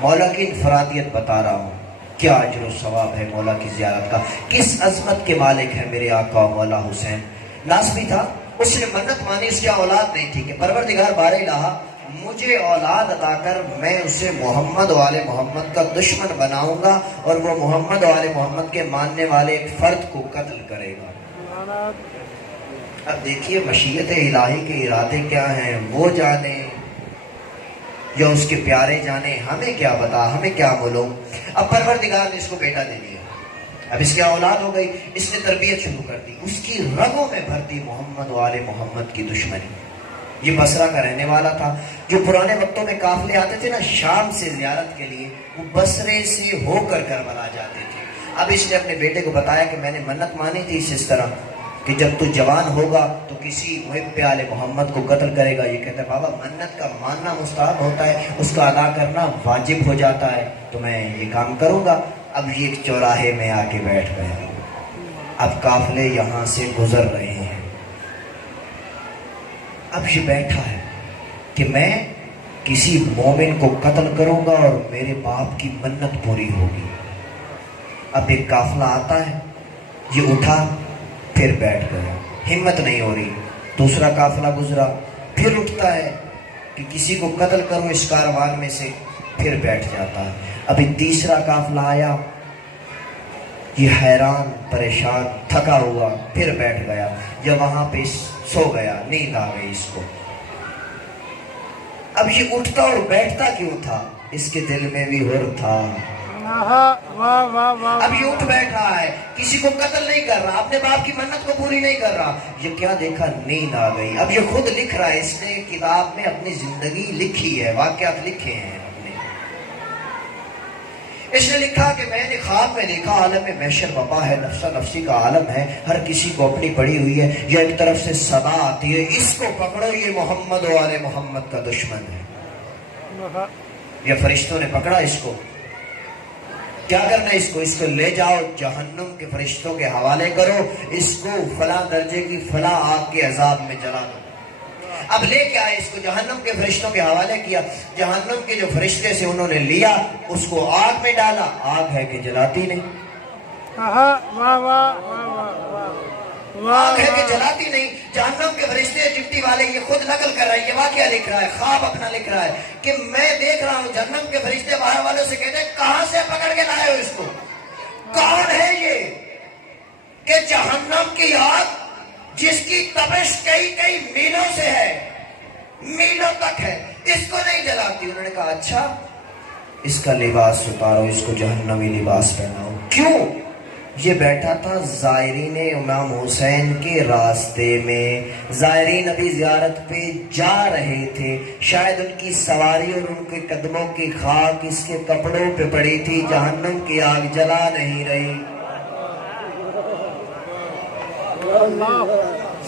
مولا کی انفرادیت بتا رہا ہوں، کیا اجر و ثواب ہے مولا کی زیارت کا، کس عظمت کے مالک ہے میرے آقا مولا حسین۔ ناسبی تھا، اس نے منت مانی، اس کی اولاد نہیں تھی، کہ پروردگار بار الہ مجھے اولاد عطا کر، میں اسے محمد والے محمد کا دشمن بناؤں گا اور وہ محمد والے محمد کے ماننے والے ایک فرد کو قتل کرے گا۔ اب دیکھیے مشیت الہی کے ارادے کیا ہیں، وہ جانے یا اس کے پیارے جانے، ہمیں کیا بتا، ہمیں کیا معلوم۔ اب پروردگار نے اس کو بیٹا دے دیا، اب اس کی اولاد ہو گئی، اس نے تربیت شروع کر دی، اس کی رگوں میں بھر دی محمد والے محمد کی دشمنی۔ یہ بصرہ کا رہنے والا تھا، جو پرانے وقتوں میں قافلے آتے تھے نا شام سے زیارت کے لیے، وہ بصرے سے ہو کر کربلا جاتے تھے۔ اب اس نے اپنے بیٹے کو بتایا کہ میں نے منت مانی تھی اس طرح، کہ جب تو جوان ہوگا تو کسی محب آل محمد کو قتل کرے گا. یہ کہتا ہے بابا منت کا ماننا مستحب ہوتا ہے, اس کا ادا کرنا واجب ہو جاتا ہے, تو میں یہ کام کروں گا. اب یہ ایک چوراہے میں آ کے بیٹھ گیا. اب قافلے یہاں سے گزر رہے ہیں. اب یہ بیٹھا ہے کہ میں کسی مومن کو قتل کروں گا اور میرے باپ کی منت پوری ہوگی. اب ایک قافلہ آتا ہے, یہ اٹھا پھر بیٹھ گیا, ہمت نہیں ہو رہی. دوسرا قافلہ گزرا, پھر اٹھتا ہے کہ کسی کو قتل کروں اس کاروان میں سے, پھر بیٹھ جاتا ہے. ابھی تیسرا قافلہ آیا, یہ حیران پریشان تھکا ہوا پھر بیٹھ گیا, یا وہاں پہ سو گیا, نیند آ گئی اس کو. اب یہ اٹھتا اور بیٹھتا کیوں تھا؟ اس کے دل میں بھی ہر تھا. اب یہ اٹھ بیٹھ رہا ہے, کسی کو قتل نہیں کر رہا, اپنے باپ کی منت کو پوری نہیں کر رہا. یہ کیا دیکھا؟ نیند آ گئی. اب یہ خود لکھ رہا ہے, اس نے کتاب میں اپنی زندگی لکھی ہے, واقعات لکھے ہیں. اس نے لکھا کہ میں نے خواب میں دیکھا عالم میں محشر وبا ہے, نفسا نفسی کا عالم ہے, ہر کسی کو اپنی پڑی ہوئی ہے. یہ ایک طرف سے صدا آتی ہے, اس کو پکڑو, یہ محمد و آل محمد کا دشمن ہے. یہ فرشتوں نے پکڑا اس کو. کیا کرنا ہے اس کو؟ اس کو لے جاؤ جہنم کے فرشتوں کے حوالے کرو, اس کو فلاں درجے کی فلاں آگ کے عذاب میں جلا دو. اب لے کے آئے اس کو, جہنم کے فرشتوں کے حوالے کیا. جہنم کے جو فرشتے سے انہوں نے لیا, اس کو آگ میں ڈالا. آگ ہے کہ جلاتی نہیں, آگ ہے کہ جلاتی نہیں. جہنم کے فرشتے ڈپٹی والے, یہ خود نقل کر رہا ہے, یہ واقعہ لکھ رہا ہے, خواب اپنا لکھ رہا ہے کہ میں دیکھ رہا ہوں جہنم کے فرشتے باہر والوں سے کہتے ہیں کہاں سے پکڑ کے لائے ہو اس کو؟ کون ہے یہ کہ جہنم کی آگ جس کی تپش کئی میلوں سے ہے, میلوں تک ہے, اس کو نہیں جلاتی؟ انہوں نے کہا اچھا اس کا لباس اتارو, اس کو جہنمی لباس پہناؤ. کیوں؟ یہ بیٹھا تھا زائرین امام حسین کے راستے میں. زائرین ابھی زیارت پہ جا رہے تھے, شاید ان کی سواری اور ان کے قدموں کی خاک اس کے کپڑوں پہ پڑی تھی. جہنم کی آگ جلا نہیں رہی.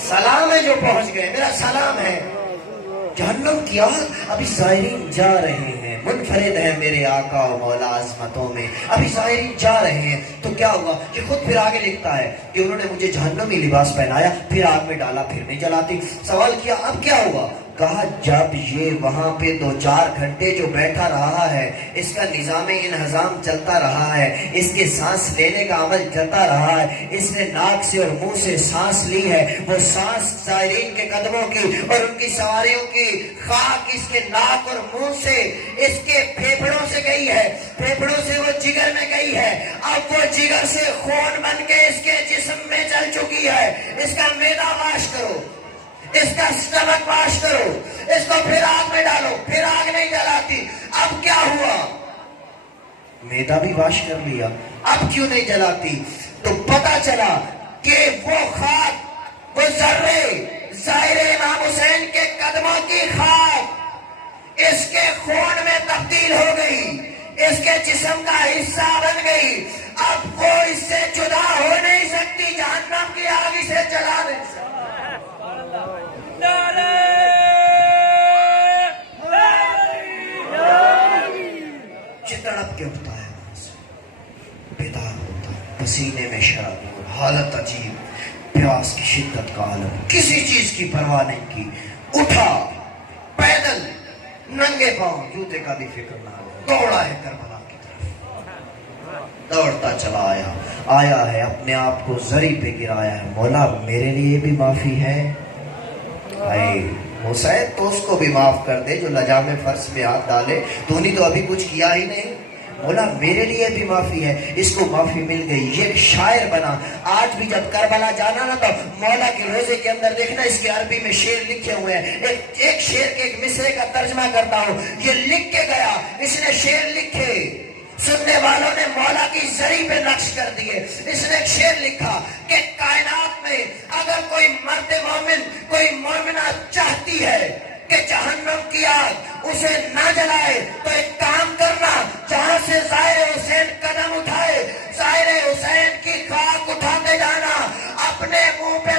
سلام ہے جو پہنچ گئے, میرا سلام ہے. جہنم کی آگ, ابھی زائرین جا رہے ہیں, منفرد ہیں میرے آقا و مولا عظمتوں میں. ابھی زائرین جا رہے ہیں تو کیا ہوا؟ یہ خود پھر آگے لکھتا ہے کہ انہوں نے مجھے جہنمی لباس پہنایا, پھر آگ میں ڈالا, پھر نہیں جلاتی. سوال کیا اب کیا ہوا؟ کہا جب یہ وہاں پہ 2-4 گھنٹے جو بیٹھا رہا ہے, اس کا نظام انہضام چلتا رہا ہے, اس کے سانس لینے کا عمل چلتا رہا ہے, اس نے ناک سے اور منہ سے سانس لی ہے, وہ سانس زائرین کے قدموں کی اور ان کی سواریوں کی خاک اس کے ناک اور منہ سے اس کے پھیپھڑوں سے گئی ہے, پھیپھڑوں سے وہ جگر میں گئی ہے. اب وہ جگر سے خون بن کے اس کے جسم میں چل چکی ہے. اس کا معدہ واش کرو, اس کا سٹمک واش کرو, اس کو پھر آگ میں ڈالو, پھر آگ نہیں جلاتی. اب کیا ہوا؟ معدہ بھی واش کر لیا, اب کیوں نہیں جلاتی؟ تو پتا چلا کہ وہ خاک, وہ ذرے ظاہر امام حسین کے قدموں کی خاک اس کے خون میں تبدیل ہو گئی, اس کے جسم کا حصہ بن گئی. اب وہ اس سے جدا ہو نہیں سکتی, جہنم کی آگ اسے جلا نہیں سکتی. تڑپ کے اٹھتا ہے, وہاں سے بیدار ہوتا ہے, پسینے میں شرابی, حالت عجیب, پیاس کی شدت کا عالم, کسی چیز کی پرواہ نہیں کی. اٹھا پیدل ننگے پاؤں, جوتے کا بھی فکر نہ ہو, دوڑا ہے کربلا کی طرف, دوڑتا چلا آیا ہے, اپنے آپ کو زری پہ گرایا ہے. مولا میرے لیے بھی معافی ہے. حسین تو اس کو بھی معاف کر دے جو لجام فرض میں ہاتھ ڈالے, تو نے تو ابھی کچھ کیا ہی نہیں. مولا میرے لیے بھی معافی ہے. اس کو معافی مل گئی, یہ ایک شاعر بنا. آج بھی جب کربلا جانا نا تو مولا کے روزے کے اندر دیکھنا, اس کے عربی میں شعر لکھے ہوئے ہیں. ایک شعر کے ایک مصرے کا ترجمہ کرتا ہوں. یہ لکھ کے گیا, اس نے شعر لکھے, سننے والوں نے مولا کی زری پہ نقش کر دیے. اس نے ایک شعر لکھا کہ کائنات میں اگر کوئی مرد مومن, کوئی مومنہ چاہتی ہے کہ جہنم کی آگ اسے نہ جلائے, تو ایک کام کرنا, جہاں سے ظاہر حسین قدم اٹھائے, ظاہر حسین کی خاک اٹھاتے جانا, اپنے منہ پہ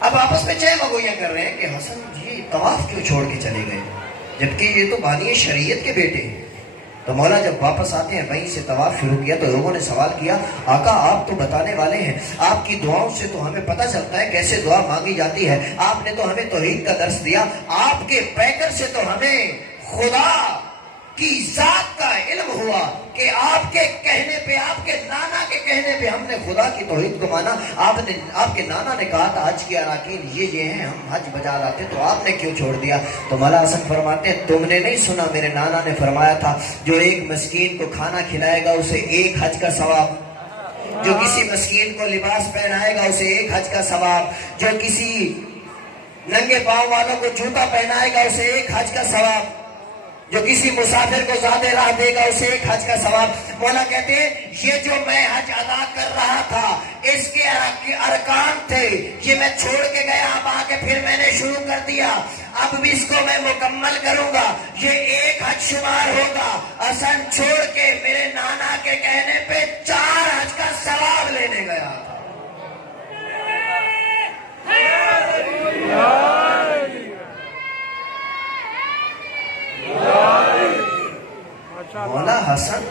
اب آپس میں چہ مگویاں کر رہے ہیں کہ حسن جی طواف کیوں چھوڑ کے چلے گئے، جبکہ یہ تو بانی شریعت کے بیٹے ہیں. تو مولا جب واپس آتے ہیں وہیں سے طواف شروع کیا تو لوگوں نے سوال کیا، آقا آپ تو بتانے والے ہیں، آپ کی دعاؤں سے تو ہمیں پتہ چلتا ہے کیسے دعا مانگی جاتی ہے، آپ نے تو ہمیں توحید کا درس دیا، آپ کے پیکر سے تو ہمیں خدا کی ذات کا علم ہوا کہ آپ کے کہنے پہ، آپ کے نانا کے کہنے پہ ہم نے خدا کی توحید کو مانا. آپ کے نانا نے کہا تھا حج کی اراکین یہ ہیں، ہم حج بجا لاتے، تو آپ نے کیوں چھوڑ دیا؟ تو مولا حسن فرماتے ہیں تم نے نہیں سنا، میرے نانا نے فرمایا تھا جو ایک مسکین کو کھانا کھلائے گا اسے ایک حج کا ثواب، جو کسی مسکین کو لباس پہنائے گا اسے ایک حج کا ثواب، جو کسی ننگے پاؤں والوں کو جوتا پہنائے گا اسے ایک حج کا ثواب، جو کسی مسافر کو زیادہ راہ دے گا اسے ایک حج کا ثواب. مولا کہتے ہیں یہ جو میں حج ادا کر رہا تھا اس کے ارکان تھے، یہ میں چھوڑ کے گیا، اب آ کے پھر میں نے شروع کر دیا، اب بھی اس کو میں مکمل کروں گا، یہ ایک حج شمار ہوگا. حسن چھوڑ کے میرے نانا کے کہنے پہ 4 حج کا ثواب لینے گیا. مولا حسن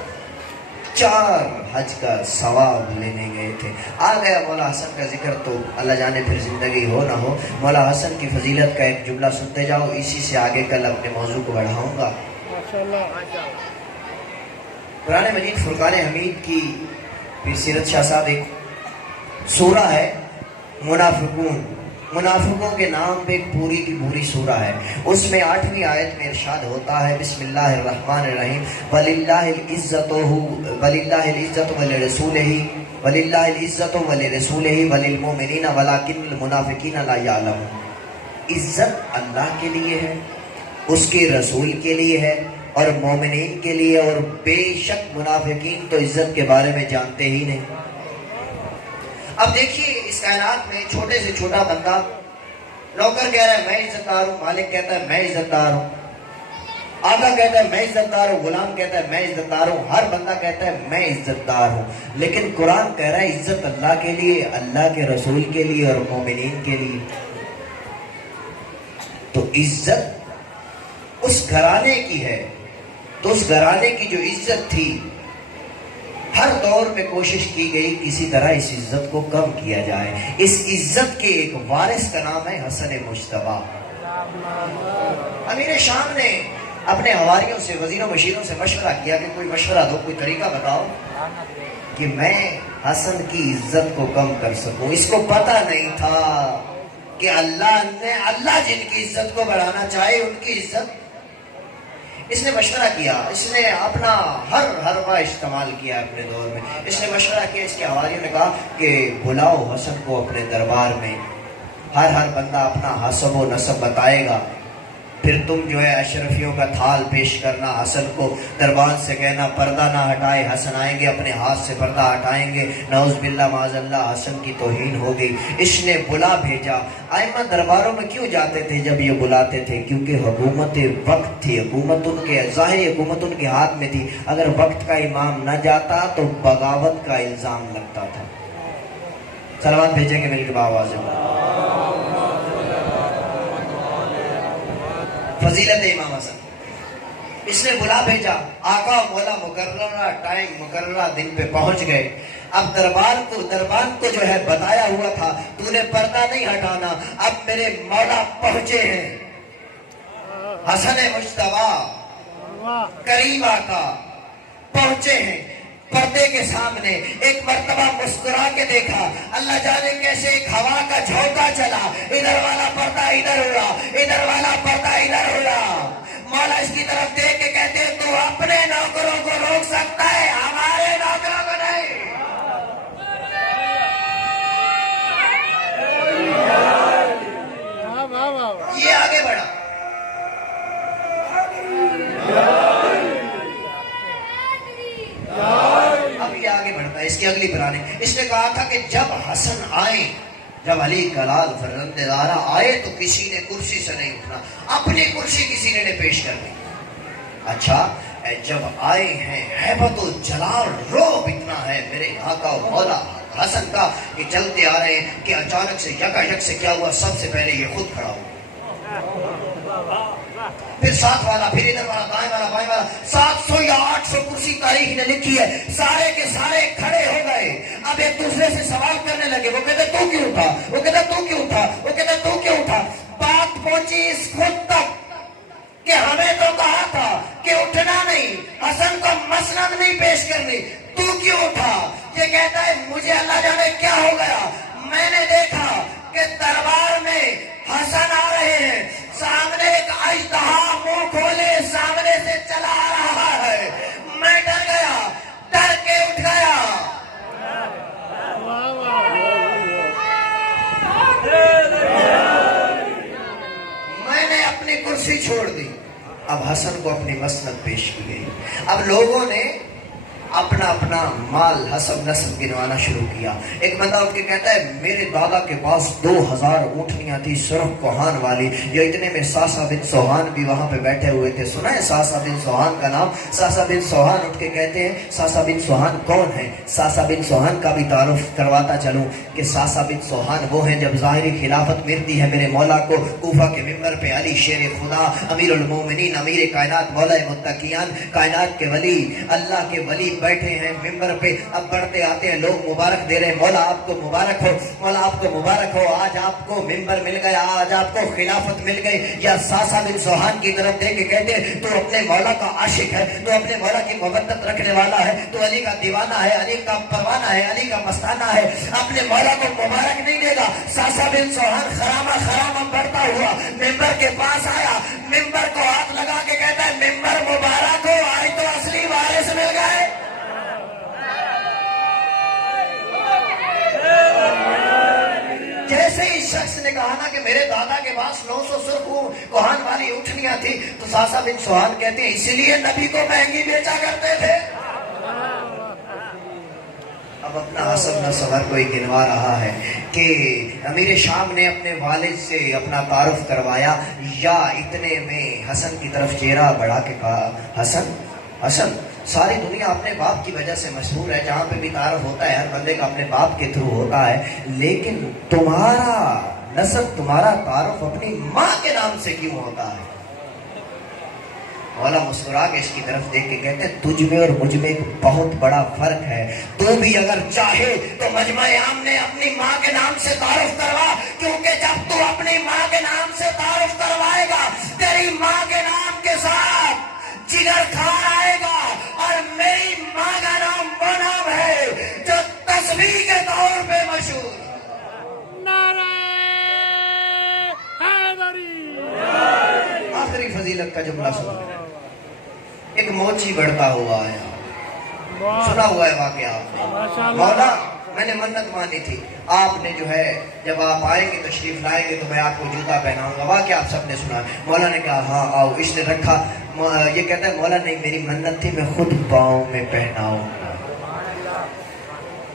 4 حج کا ثواب لینے گئے تھے. آ گیا مولا حسن کا ذکر تو اللہ جانے پھر زندگی ہو نہ ہو. مولا حسن کی فضیلت کا ایک جملہ سنتے جاؤ، اسی سے آگے کل اپنے موضوع کو بڑھاؤں گا. قرآن مجید فرقان حمید کی پیر سیرت شاہ صاحب ایک سورہ ہے منافقون، منافقوں کے نام پہ پوری کی پوری سورہ ہے. اس میں 8ویں آیت میں ارشاد ہوتا ہے بسم اللہ الرحمن الرحیم وَلِلَّهِ الْعِزَّةُ وَلِرَسُولِهِ وَلِلْمُؤْمِنِينَ وَلَكِنَّ الْمُنَافِقِينَ لَا يَعْلَمُونَ. عزت اللہ کے لیے ہے، اس کے رسول کے لیے ہے اور مومنین کے لیے، اور بے شک منافقین تو عزت کے بارے میں جانتے ہی نہیں. اب دیکھیے اس کائنات میں چھوٹے سے چھوٹا بندہ، نوکر کہہ رہا ہے میں عزت دار ہوں، مالک کہتا ہے میں عزت دار ہوں، آقا کہتا ہے میں عزت دار ہوں، غلام کہتا ہے میں عزت دار ہوں، ہر بندہ کہتا ہے میں عزت دار ہوں. لیکن قرآن کہہ رہا ہے عزت اللہ کے لیے، اللہ کے رسول کے لیے اور مومنین کے لیے. تو عزت اس گھرانے کی ہے، تو اس گھرانے کی جو عزت تھی ہر دور میں کوشش کی گئی کسی طرح اس عزت کو کم کیا جائے. اس عزت کے ایک وارث کا نام ہے حسن مجتبیٰ. امیر شام نے اپنے حواریوں سے، وزیروں مشیروں سے مشورہ کیا کہ کوئی مشورہ دو، کوئی طریقہ بتاؤ کہ میں حسن کی عزت کو کم کر سکوں. اس کو پتہ نہیں تھا کہ اللہ جن کی عزت کو بڑھانا چاہے ان کی عزت. اس نے مشورہ کیا، اس نے اپنا ہر حربہ استعمال کیا اپنے دور میں. اس نے مشورہ کیا، اس کے حواریوں نے کہا کہ بلاؤ حسن کو اپنے دربار میں، ہر بندہ اپنا حسب و نسب بتائے گا، پھر تم جو ہے اشرفیوں کا تھال پیش کرنا، حسن کو دربان سے کہنا پردہ نہ ہٹائے. حسن آئیں گے اپنے ہاتھ سے پردہ ہٹائیں گے، نعوذ باللہ معاذ اللہ حسن کی توہین ہو گئی. اس نے بلا بھیجا. ائمہ درباروں میں کیوں جاتے تھے جب یہ بلاتے تھے؟ کیونکہ حکومت وقت تھی، حکومت ان کے ظاہری حکومت ان کے ہاتھ میں تھی. اگر وقت کا امام نہ جاتا تو بغاوت کا الزام لگتا تھا. سلوات بھیجیں گے مل کے باواز. فضیلت امام حسن. اس نے بلا بھیجا، آقا مولا مقررہ ٹائم مقررہ دن پہ پہنچ گئے. اب دربان کو جو ہے بتایا ہوا تھا تو نے پردہ نہیں ہٹانا. اب میرے مولا پہنچے ہیں، حسن مجتبیٰ کریم آقا پہنچے ہیں. پردے کے سامنے ایک مرتبہ مسکرا کے دیکھا، اللہ جانے کیسے ایک ہوا کا جھونکا چلا، ادھر والا پردہ ادھر اڑا، ادھر والا پردہ ادھر اڑا. مولا اس کی طرف دیکھ کے کہتے ہیں تو اپنے نوکروں کو روک سکتا ہے، ہمارے نوکروں کو نہیں. یہ آگے بڑھا. اب یہ آگے بڑھتا ہے. اس کی اگلی پرانی، اس نے کہا تھا کہ جب حسن آئے، جب علی کلال فرزند زہرا آئے تو کسی نے کرسی سے نہیں اٹھنا، اپنی کرسی کسی نے پیش کر دی. اچھا جب آئے ہیں ہیبت و جلال روب اتنا ہے میرے آقا و مولا حسن کا کہ چلتے آ رہے ہیں کہ اچانک سے یکا یک سے کیا ہوا، سب سے پہلے یہ خود کھڑا ہوا، پھر ساتھ والا، پھر ادھر والا، دائیں والا، بائیں والا، 700 یا 800 کرسی تاریخ نے لکھی ہے، سارے کے سارے کھڑے ہو گئے۔ اب ایک دوسرے سے سوال کرنے لگے، وہ کہتے تو کیوں اٹھا، وہ کہتے تو کیوں اٹھا، وہ کہتے تو کیوں اٹھا۔ بات پہنچی اس خود تک کہ ہمیں تو کہا تھا کہ اٹھنا نہیں، حسن کو مسند نہیں پیش کرنی، تو کیوں اٹھا؟ یہ کہتا ہے مجھے اللہ جانے کیا ہو گیا، میں نے دیکھا کہ دربار میں حسن آ رہے ہیں، سامنے ایک اژدہا منہ کھولے سامنے سے چلا آ رہا ہے، میں ڈر گیا، ڈر کے اٹھ گیا۔ واہ واہ میں نے اپنی کرسی چھوڑ دی، اب حسن کو اپنی مسند پیش کی گئی۔ اب لوگوں نے اپنا اپنا مال حسب نسب گنوانا شروع کیا۔ ایک بندہ اٹھ کے کہتا ہے میرے دادا کے پاس 2000 اونٹنیاں تھی سرخ کوہان والی، یا اتنے میں ساسا بن سوہان بھی وہاں پہ بیٹھے ہوئے تھے، سنا ہے ساسا بن سوہان کا نام؟ ساسا بن سوہان اٹھ کے کہتے ہیں ساسا بن سوہان کون ہے؟ ساسا بن سوہان کا بھی تعارف کرواتا چلوں کہ ساسا بن سوہان وہ ہیں جب ظاہری خلافت ملتی ہے میرے مولا کو، کوفہ کے ممبر پہ علی شیر خدا امیر المومنین امیر کائنات مولا متقیان کائنات کے ولی اللہ کے ولی بیٹھے ہیں ممبر پہ، اب بڑھتے آتے ہیں لوگ مبارک دے رہے ہیں، مولا آپ کو مبارک ہو، مولا آپ کو مبارک ہو، آج آپ کو ممبر مل گیا، آج آپ کو خلافت مل گئی۔ یا ساسا بن سوہان کی طرف دیکھ کے کہتے ہیں تو اپنے مولا کا عاشق ہے، تو اپنے مولا کی محبت رکھنے والا ہے، تو علی کا دیوانہ ہے، علی کا پروانہ ہے، علی کا مستانہ ہے، اپنے مولا کو مبارک نہیں دے گا۔ ساسا بن سوہان خرامہ خرامہ بڑھتا ہوا ممبر کے پاس آیا، ممبر کو ہاتھ لگا کے کہتا ہے ممبر مبارک ہو، آج تو اصلی وارث مل گئے۔ جیسے ہی شخص نے کہا نا کہ میرے دادا کے پاس 900 سرخ کوہان والی اٹھنیاں تھی، تو ساسا بن سوہان کہتے ہیں اسی لیے نبی کو مہنگی بیچا کرتے تھے۔ اب اپنا حسب نسب کوئی گنوا رہا ہے کہ امیر شام نے اپنے والد سے اپنا تعارف کروایا، یا اتنے میں حسن کی طرف چہرہ بڑھا کے کہا حسن حسن ساری دنیا اپنے باپ کی وجہ سے مشہور ہے، جہاں پہ بھی تعارف ہوتا ہے ہر بندے کا اپنے باپ کے تھرو ہوتا ہے، لیکن تمہارا نسب تمہارا تعارف اپنی ماں کے نام سے کیوں ہوتا ہے؟ مولا مسکرا کے اس کی طرف دیکھ کے کہتے ہیں تجھ میں اور مجھ میں ایک بہت بڑا فرق ہے، تو بھی اگر چاہے تو مجمع عام نے اپنی ماں کے نام سے تعارف کروا، کیونکہ جب تو اپنی ماں کے نام سے تعارف کروائے گا تیری ماں کے نام کے ساتھ جگر خان آئے گا، اور میری ماں کا نام وہ نام ہے جو تسبیح کے طور پہ مشہور۔ نعرہ حیدری۔ آخری فضیلت کا جملہ سن لیں۔ ایک موچی بڑھتا ہوا آیا، سنا ہوا ہے واقعہ آپ نے، مولا میں نے منت مانی تھی، آپ نے جو ہے جب آپ آئیں گے تشریف لائیں گے تو میں آپ کو جوتا پہناؤں گا، واقعہ آپ سب نے سنا۔ مولا نے کہا ہاں آؤ، اس نے رکھا، یہ کہتا ہے مولا نہیں میری منت تھی میں خود پاؤں میں پہناؤں گا۔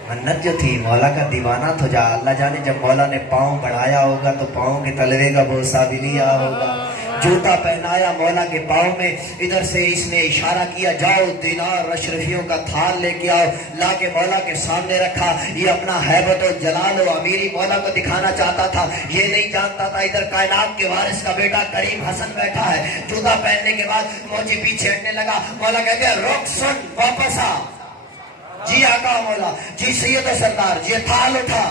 منت جو تھی مولا کا دیوانہ تو جا، اللہ جانے جب مولا نے پاؤں بڑھایا ہوگا تو پاؤں کے تلوے کا بوسہ بھی لیا ہوگا، جوتا پہنایا مولا کے پاؤں میں، ادھر سے اس نے اشارہ کیا جاؤ دینار اشرفیوں کا تھال لے کے آؤ، لا کے مولا کے سامنے رکھا، یہ اپنا ہیبت و جلال و امیری مولا کو دکھانا چاہتا تھا، یہ نہیں جانتا تھا ادھر کائنات کے وارث کا بیٹا کریم حسن بیٹھا ہے۔ جوتا پہننے کے بعد موچی پیچھے ہٹنے لگا، مولا کہتے ہیں رک سن واپس آ، جی آقا مولا، جی سید و سردار، یہ تھال اٹھا،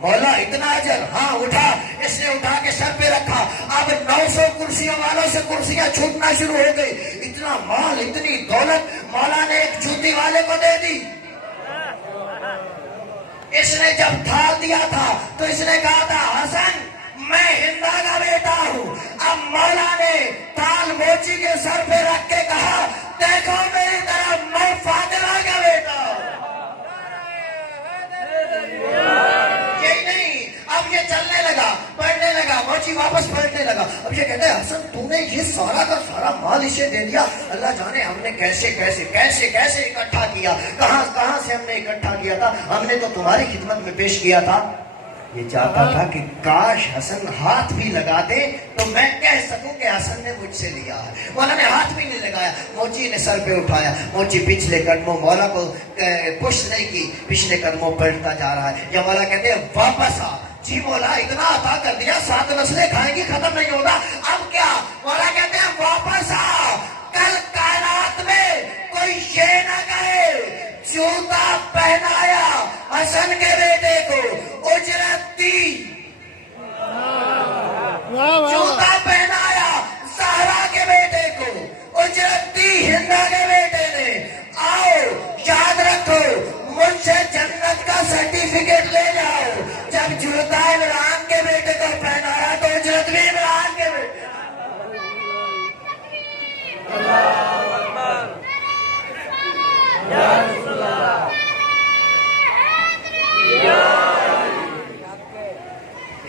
مولا اتنا اجر، ہاں اٹھا، اس نے اٹھا کے سر پہ رکھا، اب 900 کرسیوں والوں سے کرسیاں چھوٹنا شروع ہو گئی، اتنا مال اتنی دولت مولا نے ایک جوتی والے کو دے دی۔ اس نے جب تھال دیا تھا تو اس نے کہا تھا حسن میں ہندا کا بیٹا ہوں، اب مولا نے تھال موچی کے سر پہ رکھ کے کہا دیکھو میری طرف میں فاطمہ کا بیٹا ہوں۔ یہی نہیں، اب یہ چلنے لگا، پڑھنے لگا، موچی واپس پلٹنے لگا، اب یہ کہتے ہیں حسن تو نے یہ سارا کا سارا مال اسے دے دیا، اللہ جانے ہم نے کیسے کیسے کیسے کیسے اکٹھا کیا، کہاں کہاں سے ہم نے اکٹھا کیا تھا، ہم نے تو تمہاری خدمت میں پیش کیا تھا۔ یہ چاہتا تھا کہ کاش حسن ہاتھ بھی لگا دے تو میں کہہ سکوں کہ حسن نے مجھ سے لیا ہے. مولا نے ہاتھ بھی نہیں لگایا. موچی نے سر پہ اٹھایا. موچی پچھلے قدموں مولا کو پش نہیں کی, پچھلے قدموں پلٹتا جا رہا ہے. یا مولا کہتے ہیں واپس آ. جی مولا اتنا عطا کر دیا, 7 نسلیں کھائیں گی ختم نہیں ہوگا, اب کیا؟ مولا کہتے ہیں واپس آ. کل کائنات میں کوئی یہ نہ کہے جوتا پہنایا حسن کے بیٹے کو اجرت دی, جوتا پہنایا زہرا کے بیٹے کو اجرت دی ہندا کے بیٹے نے. آؤ یاد رکھو مجھ سے جنت کا سرٹیفکیٹ لے جاؤ. جب جوتا عمران کے بیٹے کو پہنایا تو اجرت بھی عمران کے بیٹے.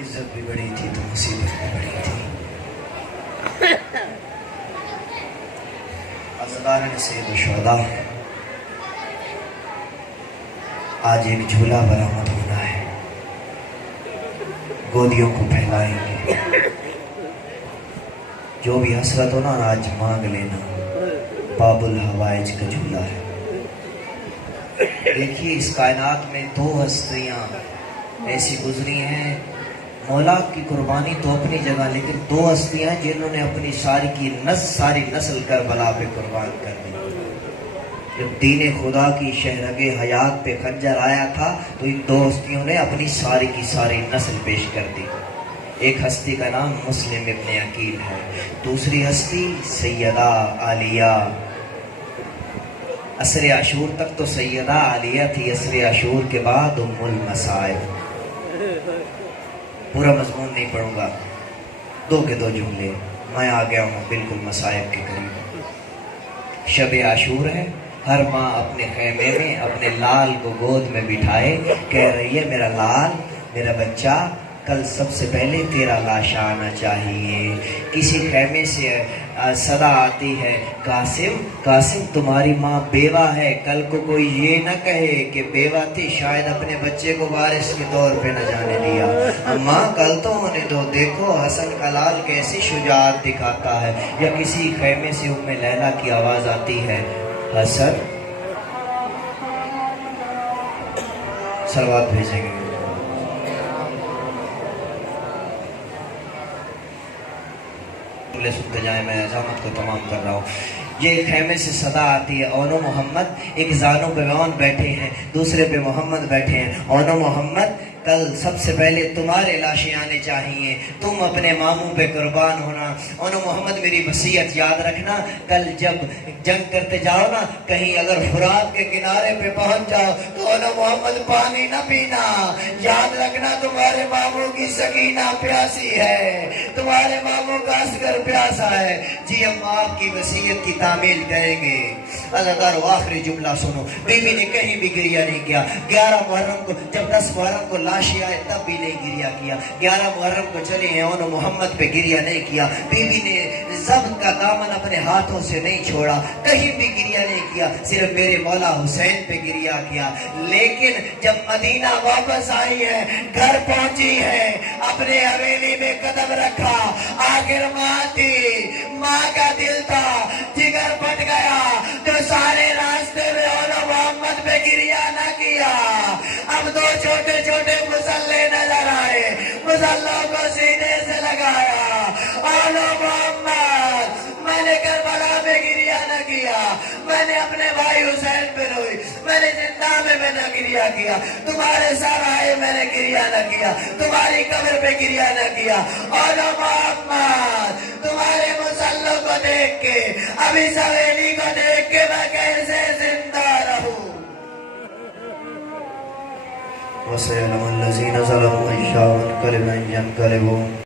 عزت بھی بڑی تھی تو مصیبت بھی بڑی تھی. عزاداران سید الشہداء, آج ایک جھولا برآمد ہونا ہے. گودیوں کو پھیلائیں گے. جو بھی حسرت ہونا آج مانگ لینا. باب الحوائج کا جھولا ہے. دیکھیے اس کائنات میں 2 ہستیاں ایسی گزری ہیں. مولا کی قربانی تو اپنی جگہ, لیکن 2 ہستیاں جنہوں نے اپنی ساری نسل کربلا پہ قربان کر دی. جب دین خدا کی شہرگ حیات پہ خنجر آیا تھا تو ان 2 ہستیوں نے اپنی ساری کی ساری نسل پیش کر دی. ایک ہستی کا نام مسلم ابن عقیل ہے, دوسری ہستی سیدہ عالیہ. عصر عاشور تک تو سیدہ عالیہ تھی, عصر عاشور کے بعد ام المصائب. پورا مضمون نہیں پڑھوں گا, 2 کے 2 جملے. میں آ گیا ہوں بالکل مصائب کے قریب. شب عاشور ہے, ہر ماں اپنے خیمے میں اپنے لال کو گود میں بٹھائے کہہ رہی ہے میرا لال, میرا بچہ, کل سب سے پہلے تیرا لاشا آنا چاہیے. کسی خیمے سے صدا آتی ہے قاسم, قاسم تمہاری ماں بیوہ ہے. کل کو کوئی یہ نہ کہے کہ بیوہ تھی, شاید اپنے بچے کو وارث کے طور پہ نہ جانے دیا. اماں کل تو ہونے دو, دیکھو حسن کا لال کیسی شجاعت دکھاتا ہے. یا کسی خیمے سے ام لیلا کی آواز آتی ہے حسن, صلوات بھیجیں گے. سنتے جائیں, میں اذامت کو تمام کر رہا ہوں. یہ خیمے سے صدا آتی ہے اونو محمد. ایک زانوں پہ اون بیٹھے ہیں, دوسرے پہ محمد بیٹھے ہیں. اونو محمد کل سب سے پہلے تمہارے لاشیں آنے چاہیے, تم اپنے ماموں پہ قربان ہونا. اونو محمد میری وصیت یاد رکھنا, کل جب جنگ کرتے جاؤ نا, کہیں اگر فرات کے کنارے پہ پہنچ جاؤ تو اونو محمد پانی نہ پینا. یاد رکھنا تمہارے ماموں کی سکینہ پیاسی ہے, تمہارے ماموں کا اصغر پیاسا ہے. جی ہم آپ کی وصیت کی تعمیل کریں گے. اداکار آخری جملہ سنو. بی بی نے کہیں بھی گریہ نہیں کیا. 11 محرم کو جب 10 محرم کو لاشیں آئے تب بھی نہیں گریہ کیا. 11 محرم کو چلے ہیں اونو محمد پہ گریہ نہیں کیا. بی بی نے ضبط کا دامن اپنے ہاتھوں سے نہیں چھوڑا, کہیں بھی گریہ نہیں کیا, صرف میرے مولا حسین پہ گریہ کیا. لیکن جب مدینہ واپس آئی ہے, گھر پہنچی ہے, اپنے حویلی میں قدم رکھا, آخر ماں تھی, ماں کا دل تھا, جگر پھٹ گیا تو سارے راستے میں اونو محمد پہ گریہ نہ کیا. اب 2 چھوٹے چھوٹے مسلے نظر آئے, مسلوں کو سینے سے لگایا. اونو محمد میں نے کربلا میں گریہ نہ کیا, میں نے اپنے بھائی حسین پہ روئی, میں نے زندہ میں نہ گریہ کیا, تمہارے سرائے میں نے گریہ نہ کیا, تمہاری قبر پہ گریہ نہ کیا. اونو محمد تمہارے مسلوں کو دیکھ کے, ابھی سویلی کو دیکھ کے میں کیسے زندہ رہوں. وَسَيَعْلَمُ الَّذِينَ ظَلَمُوا أَيَّ مُنقَلِبٍ يَنقَلِبُونَ.